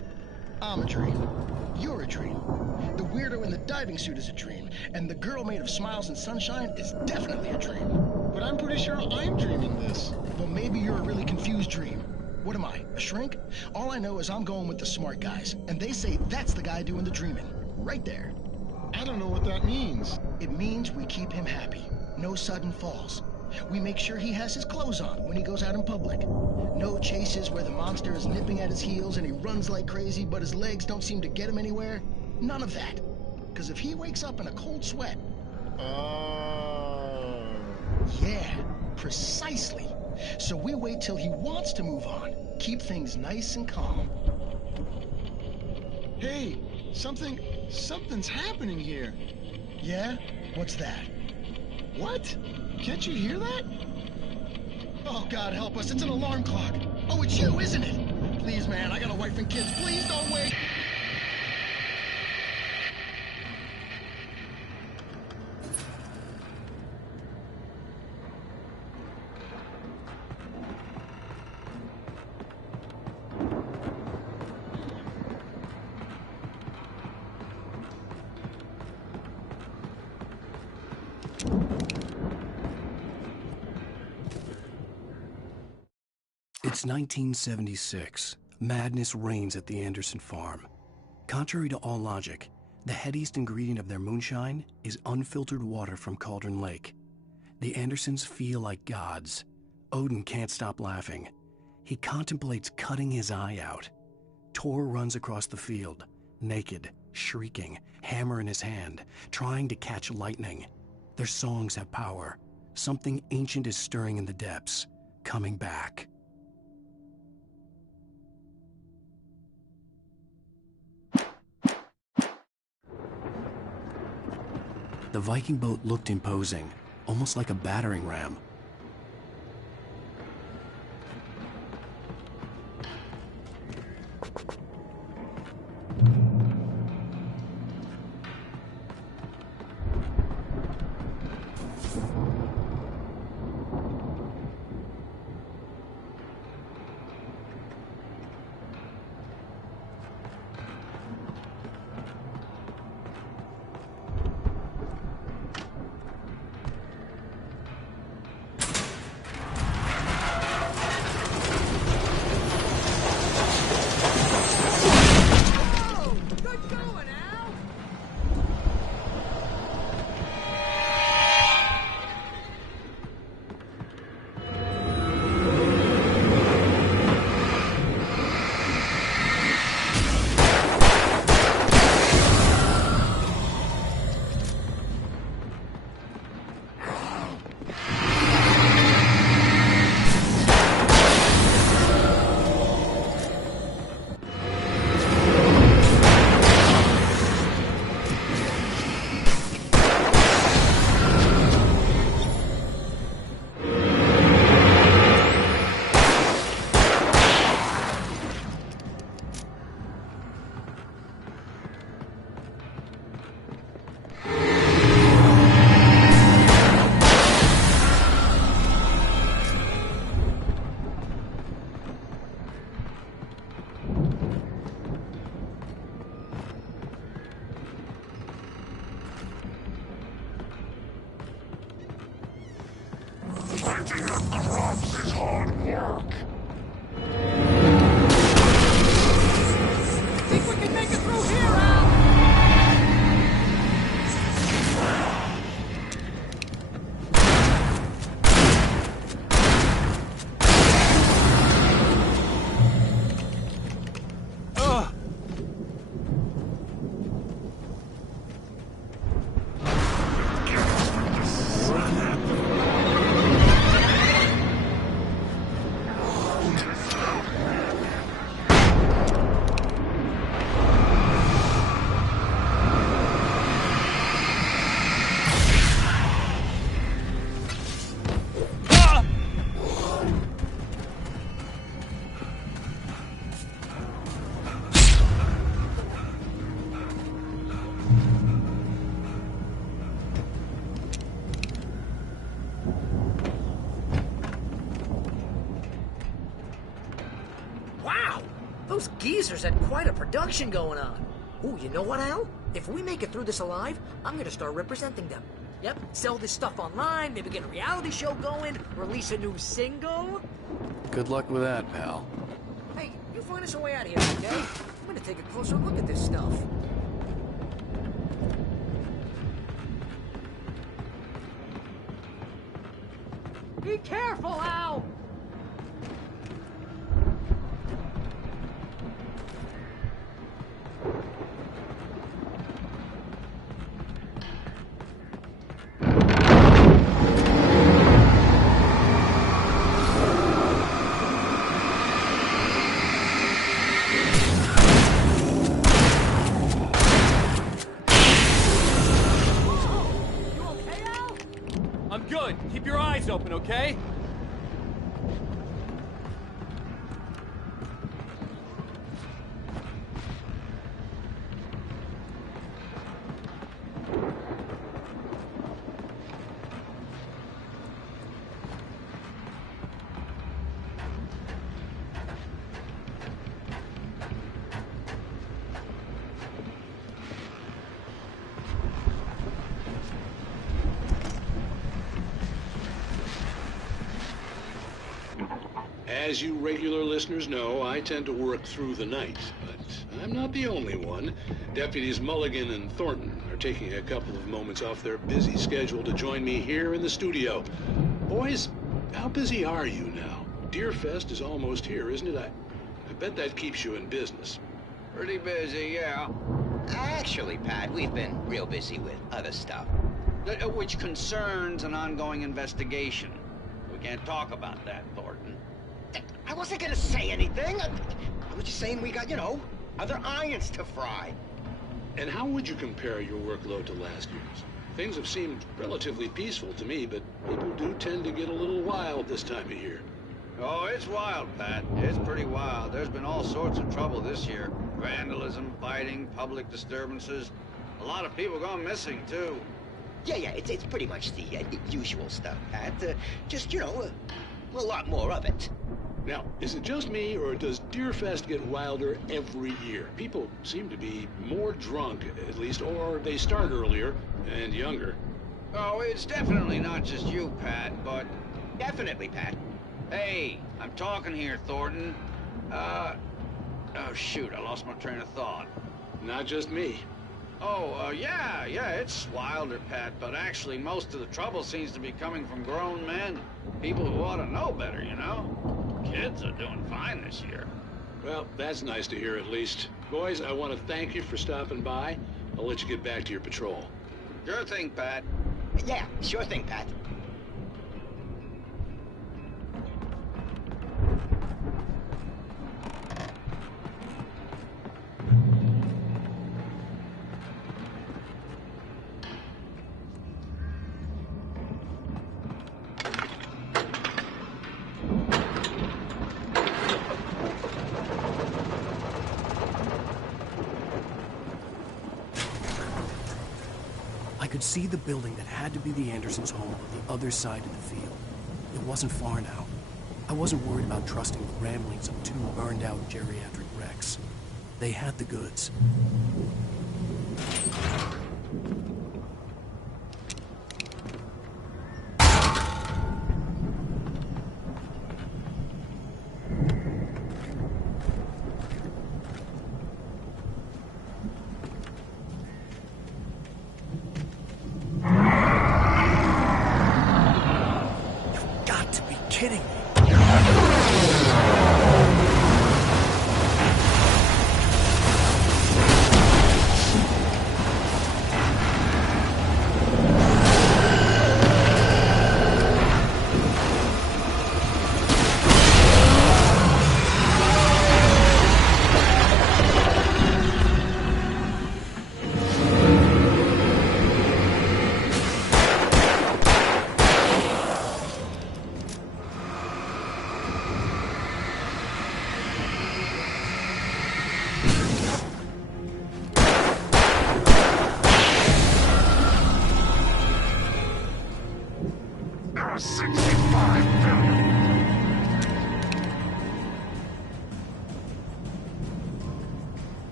I'm a dream. You're a dream. The weirdo in the diving suit is a dream, and the girl made of smiles and sunshine is definitely a dream. But I'm pretty sure I'm dreaming this. Well, maybe you're a really confused dream. What am I, a shrink? All I know is I'm going with the smart guys, and they say that's the guy doing the dreaming. Right there. I don't know what that means. It means we keep him happy. No sudden falls. We make sure he has his clothes on when he goes out in public. No chases where the monster is nipping at his heels and he runs like crazy, but his legs don't seem to get him anywhere. None of that. Because if he wakes up in a cold sweat... Oh. Yeah, Precisely. So we wait till he wants to move on. Keep things nice and calm. Hey, something's happening here. Yeah? What's that? What? Can't you hear that? Oh, God help us, it's an alarm clock. Oh, it's you, isn't it? Please, man, I got a wife and kids. Please don't wait. It's 1976. Madness reigns at the Anderson farm. Contrary to all logic, the headiest ingredient of their moonshine is unfiltered water from Cauldron Lake. The Andersons feel like gods. Odin can't stop laughing. He contemplates cutting his eye out. Tor runs across the field, naked, shrieking, hammer in his hand, trying to catch lightning. Their songs have power. Something ancient is stirring in the depths, coming back. The Viking boat looked imposing, almost like a battering ram. Those geezers had quite a production going on. Ooh, you know what, Al? If we make it through this alive, I'm gonna start representing them. Yep, sell this stuff online, maybe get a reality show going, release a new single. Good luck with that, pal. Hey, you find us a way out of here, okay? I'm gonna take a closer look at this stuff. Be careful, Al! open, okay? As you regular listeners know, I tend to work through the night, but I'm not the only one. Deputies Mulligan and Thornton are taking a couple of moments off their busy schedule to join me here in the studio. Boys, how busy are you now? Deerfest is almost here, isn't it? I bet that keeps you in business. Pretty busy, yeah. Actually, Pat, we've been real busy with other stuff. Which concerns an ongoing investigation. We can't talk about that, Thornton. I wasn't gonna say anything. I was just saying we got, you know, other irons to fry. And how would you compare your workload to last year's? Things have seemed relatively peaceful to me, but people do tend to get a little wild this time of year. Oh, it's wild, Pat. It's pretty wild. There's been all sorts of trouble this year. Vandalism, fighting, public disturbances. A lot of people gone missing, too. Yeah, it's pretty much the usual stuff, Pat. Just, you know, a lot more of it. Now, is it just me, or does Deerfest get wilder every year? People seem to be more drunk, at least, or they start earlier and younger. Oh, it's definitely not just you, Pat, but... Definitely, Pat. Hey, I'm talking here, Thornton. Oh, shoot, I lost my train of thought. Not just me. Oh, yeah, it's wilder, Pat, but actually most of the trouble seems to be coming from grown men. People who ought to know better, you know? Kids are doing fine this year. Well, that's nice to hear at least. Boys, I want to thank you for stopping by. I'll let you get back to your patrol. Sure thing, Pat. Yeah, sure thing, Pat. I could see the building that had to be the Andersons' home on the other side of the field. It wasn't far now. I wasn't worried about trusting the ramblings of two burned-out geriatric wrecks. They had the goods.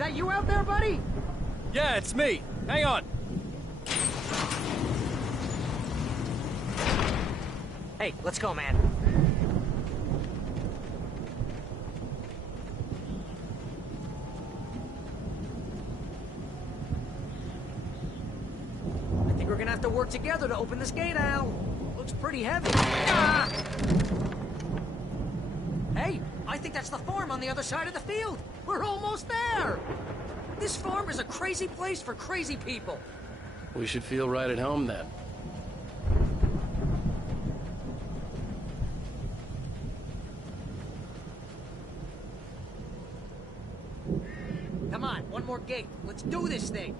that you out there, buddy? Yeah, it's me. Hang on. Hey, let's go, man. I think we're gonna have to work together to open this gate, Al. Looks pretty heavy. Ah! Hey, I think that's the farm on the other side of the field. We're almost there. This farm is a crazy place for crazy people. We should feel right at home then. Come on, one more gate. Let's do this thing.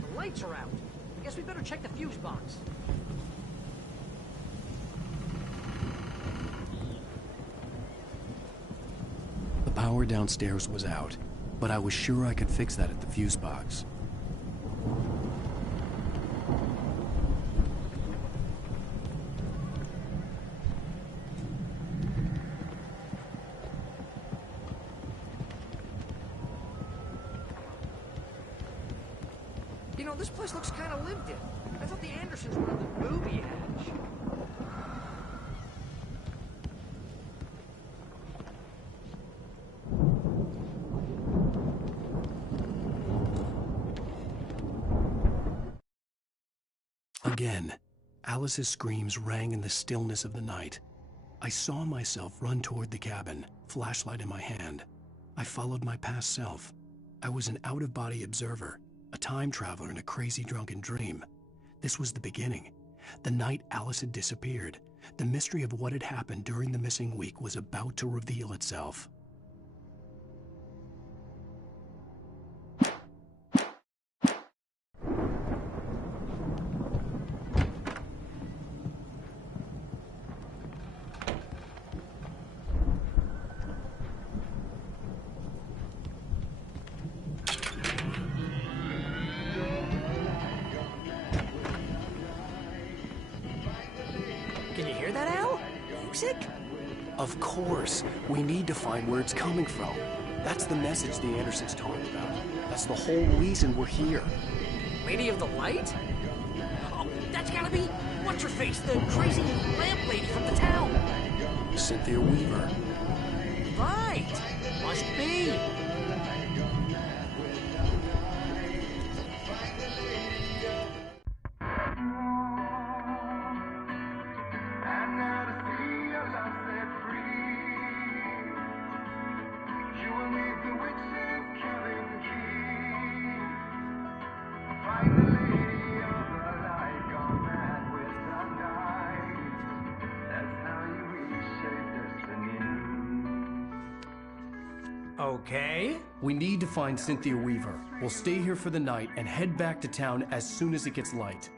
The lights are out. I guess we better check the fuse box. The power downstairs was out, but I was sure I could fix that at the fuse box. You know, this place looks kind of lived in. I thought the Andersons were on the movie edge. Again, Alice's screams rang in the stillness of the night. I saw myself run toward the cabin, flashlight in my hand. I followed my past self. I was an out-of-body observer, a time traveler in a crazy drunken dream. This was the beginning. The night Alice had disappeared. The mystery of what had happened during the missing week was about to reveal itself. Can you hear that, Al? Music? Of course. We need to find where it's coming from. That's the message the Andersons talked about. That's the whole reason we're here. Lady of the Light? Oh, that's gotta be what's-her-face, the crazy lamp lady from the town. Cynthia Weaver. Right. Must be. Okay. We need to find Cynthia Weaver. We'll stay here for the night and head back to town as soon as it gets light.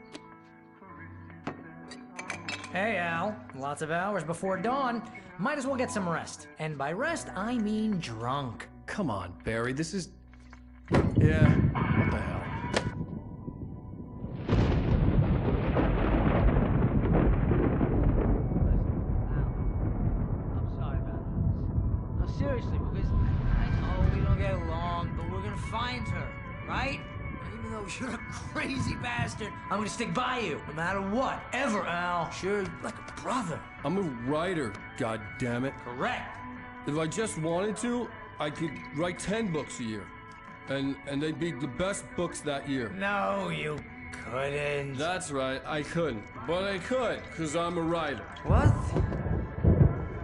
Hey, Al. Lots of hours before dawn. Might as well get some rest. And by rest, I mean drunk. Come on, Barry, this is... Yeah, what the hell? I'm sorry about this. No, seriously, because I know we don't get along, but we're gonna find her, right? Even though you're a crazy bastard, I'm gonna stick by you, no matter what, ever, Al. Sure, like a brother. I'm a writer, goddammit. Correct. If I just wanted to, I could write 10 books a year. And they'd be the best books that year. No, you couldn't. That's right, I couldn't. But I could, because I'm a writer. What?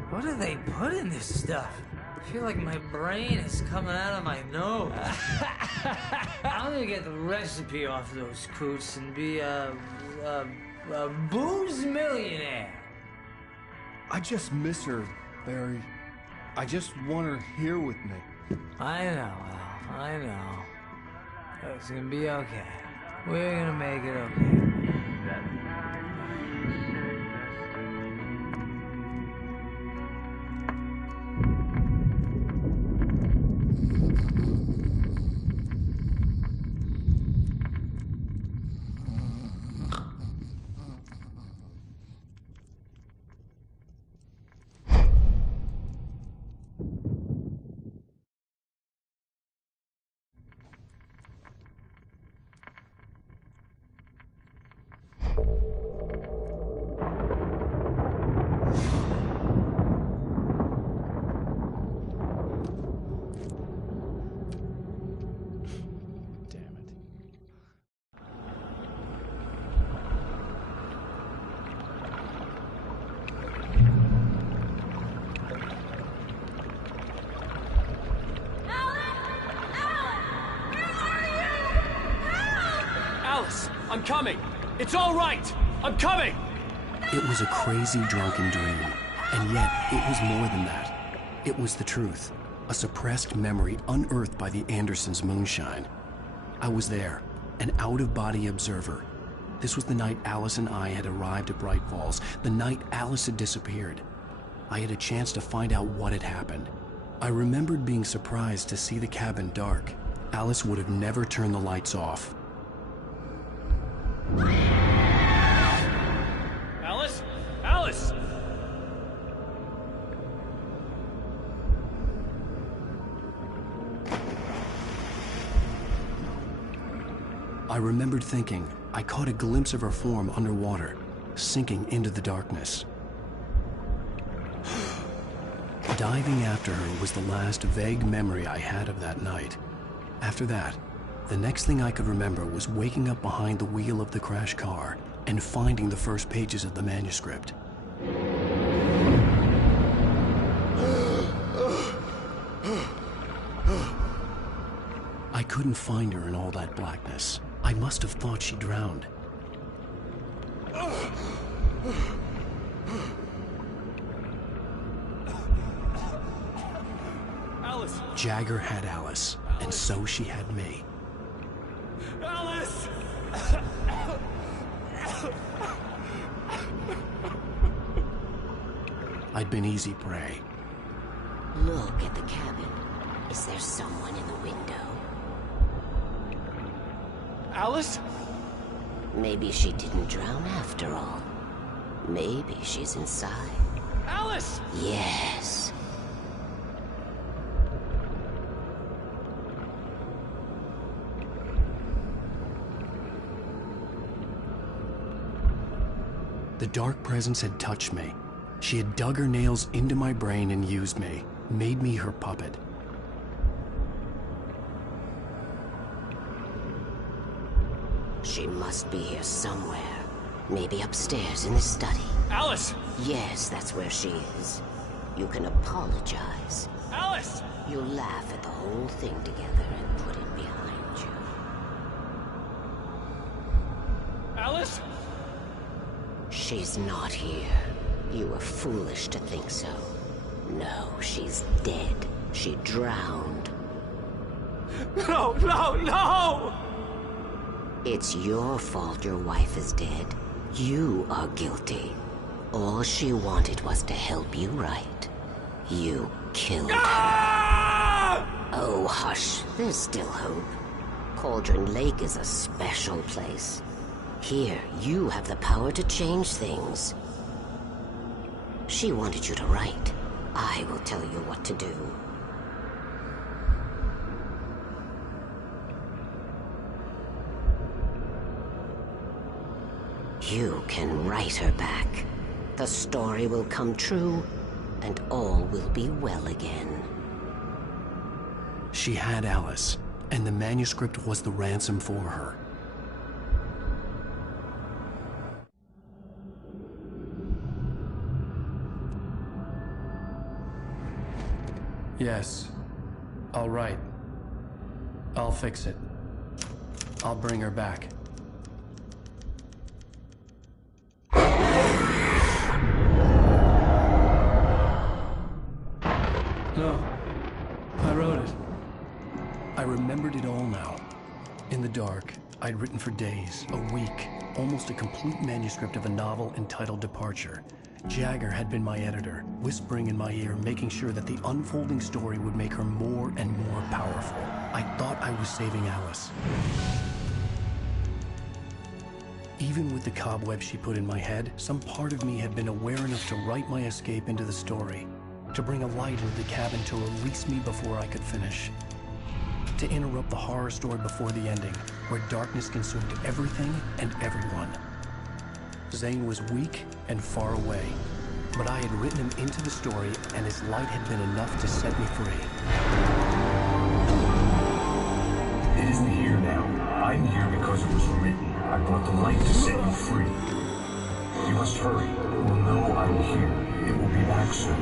What do they put in this stuff? I feel like my brain is coming out of my nose. I'm gonna get the recipe off those coots and be a booze millionaire. I just miss her, Barry. I just want her here with me. I know, Al. I know. It's gonna be okay. We're gonna make it okay. I'm coming! It's all right! I'm coming! It was a crazy, drunken dream, and yet it was more than that. It was the truth, a suppressed memory unearthed by the Andersons' moonshine. I was there, an out-of-body observer. This was the night Alice and I had arrived at Bright Falls, the night Alice had disappeared. I had a chance to find out what had happened. I remembered being surprised to see the cabin dark. Alice would have never turned the lights off. Alice? Alice! I remembered thinking I caught a glimpse of her form underwater, sinking into the darkness. Diving after her was the last vague memory I had of that night. After that, the next thing I could remember was waking up behind the wheel of the crashed car and finding the first pages of the manuscript. I couldn't find her in all that blackness. I must have thought she drowned. Alice! Jagger had Alice, and so she had me. Alice! I'd been easy prey. Look at the cabin. Is there someone in the window? Alice? Maybe she didn't drown after all. Maybe she's inside. Alice! Yes. The dark presence had touched me. She had dug her nails into my brain and used me, made me her puppet. She must be here somewhere. Maybe upstairs in the study. Alice! Yes, that's where she is. You can apologize. Alice! You'll laugh at the whole thing together and put it behind you. Alice? She's not here. You were foolish to think so. No, she's dead. She drowned. No, no, no! It's your fault your wife is dead. You are guilty. All she wanted was to help you right. You killed her. Oh, hush. There's still hope. Cauldron Lake is a special place. Here, you have the power to change things. She wanted you to write. I will tell you what to do. You can write her back. The story will come true, and all will be well again. She had Alice, and the manuscript was the ransom for her. Yes. All right. I'll fix it. I'll bring her back. No. I wrote it. I remembered it all now. In the dark, I'd written for days, a week, almost a complete manuscript of a novel entitled Departure. Jagger had been my editor, whispering in my ear, making sure that the unfolding story would make her more and more powerful. I thought I was saving Alice. Even with the cobwebs she put in my head, some part of me had been aware enough to write my escape into the story, to bring a light into the cabin to release me before I could finish, to interrupt the horror story before the ending, where darkness consumed everything and everyone. Zane was weak and far away, but I had written him into the story, and his light had been enough to set me free. It isn't here now. I'm here because it was written. I brought the light to set you free. You must hurry. It will know I'm here. It will be back soon.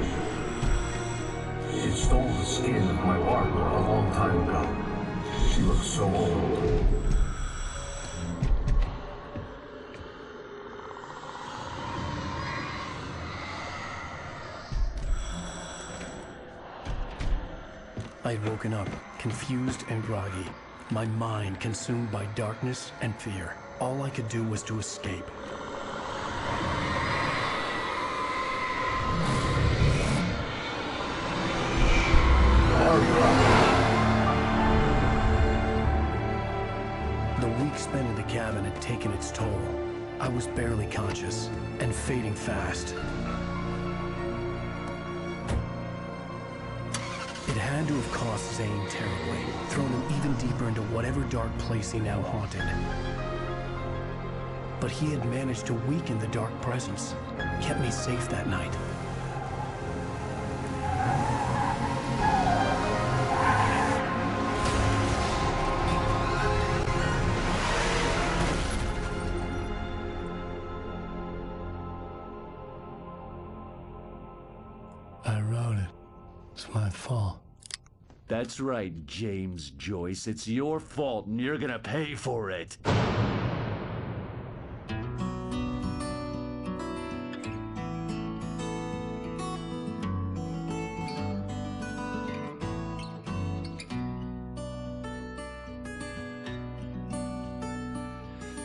It stole the skin of my Barbara a long time ago. She looks so old. I had woken up, confused and groggy, my mind consumed by darkness and fear. All I could do was to escape. The week spent in the cabin had taken its toll. I was barely conscious, and fading fast. It had to have cost Zane terribly, thrown him even deeper into whatever dark place he now haunted. But he had managed to weaken the dark presence, kept me safe that night. I wrote it. It's my fault. That's right, James Joyce. It's your fault, and you're gonna pay for it.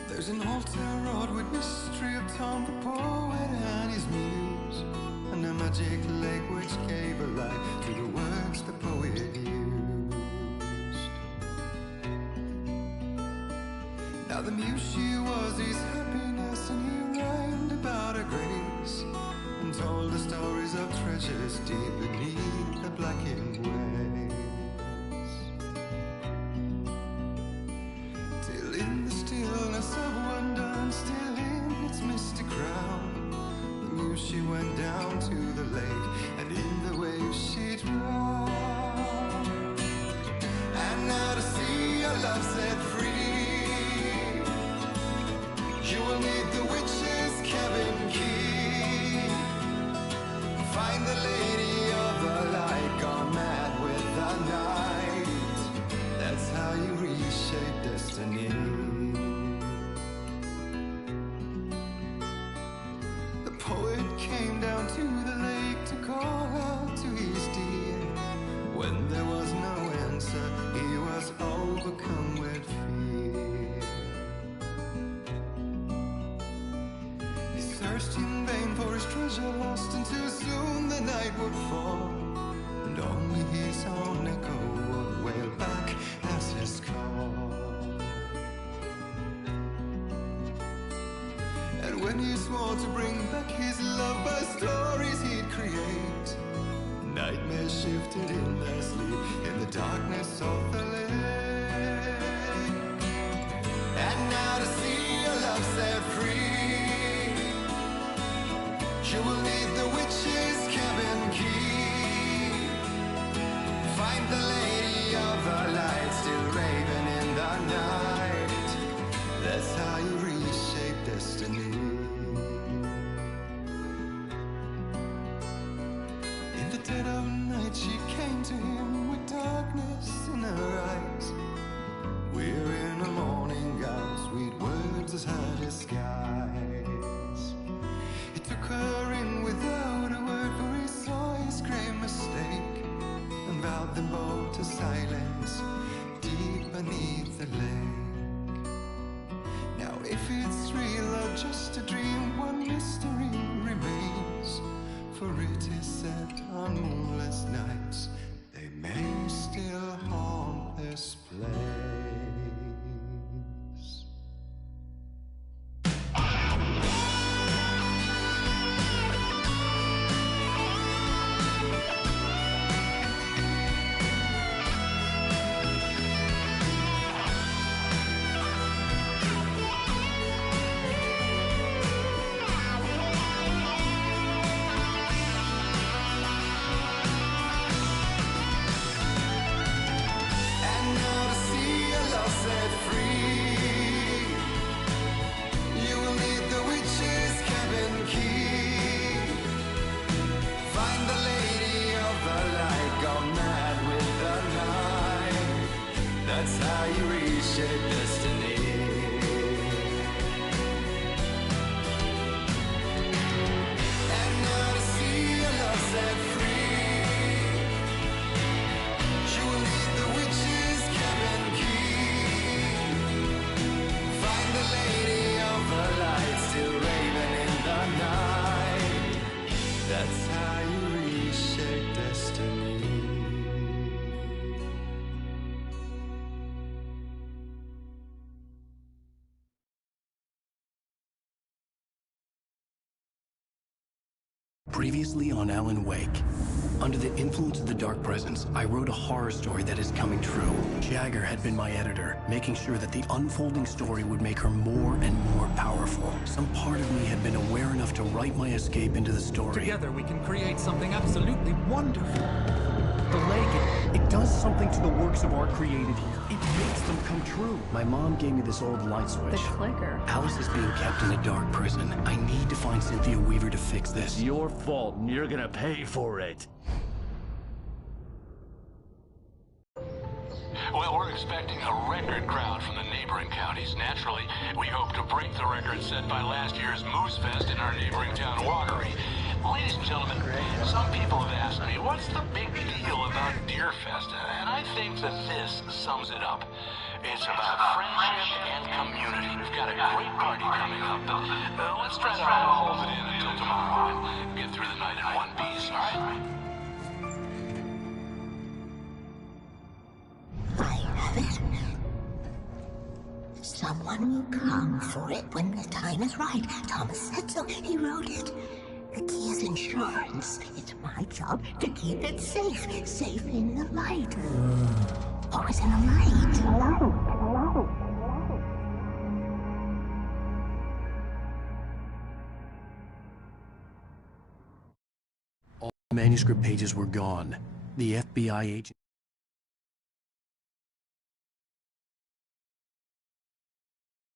There's an altar wrought with mystery of Tom the poet and his muse, and a magic lake which gave a life to the words the poet used. Now the muse she was his happiness, and he rhymed about her grace, and told the stories of treasures deep beneath the blackened waves. Till in the stillness of wonder, and still in its misty crown, the muse she went down to the lake, and in the waves she drowned. And now to see your love set free, you will need the witch's cabin key. Find the lady of the light, gone mad with the night. That's how you reshape destiny. The poet came down to the lake to call out to his dear. When there was no answer, he was overcome with fear. He searched in vain for his treasure lost, and too soon the night would fall, and only his own echo would wail back at his call. And when he swore to bring back his love by stories he'd create, nightmares shifted in their sleep in the darkness of the lake. And now to see your love set free, you will need the witch's cabin key. Find the lady of the light, still raving in the night. That's how you reshape destiny. In the dead of night she came to him with darkness in her eyes. We're in a morning gown, sweet words as high as skies. He took her in without a word, for he saw his grave mistake, and vowed them both to silence deep beneath the lake. Now if it's real or just a dream, one mystery remains, for it is said on moonless nights they may still haunt this place. Previously on Alan Wake. Under the influence of the dark presence, I wrote a horror story that is coming true. Jagger had been my editor, making sure that the unfolding story would make her more and more powerful. Some part of me had been aware enough to write my escape into the story. Together we can create something absolutely wonderful. The lake, it does something to the works of art created here. It makes them come true. My mom gave me this old light switch. The clicker. Alice is being kept in a dark prison. I need to find Cynthia Weaver to fix this. It's your fault, and you're gonna pay for it. Well, we're expecting a record crowd from the neighboring counties. Naturally, we hope to break the record set by last year's Moose Fest in our neighboring town, Watery. Ladies and gentlemen, some people have asked me, what's the big deal about Deer Fest? And I think that this sums it up. It's about friendship and community. We've got a great party coming up, but let's try to hold it in until tomorrow and get through the night in one piece, all right? Someone will come for it when the time is right. Thomas said so. He wrote it. The key is insurance. It's my job to keep it safe. Safe in the light. Always in the light. All the manuscript pages were gone. The FBI agent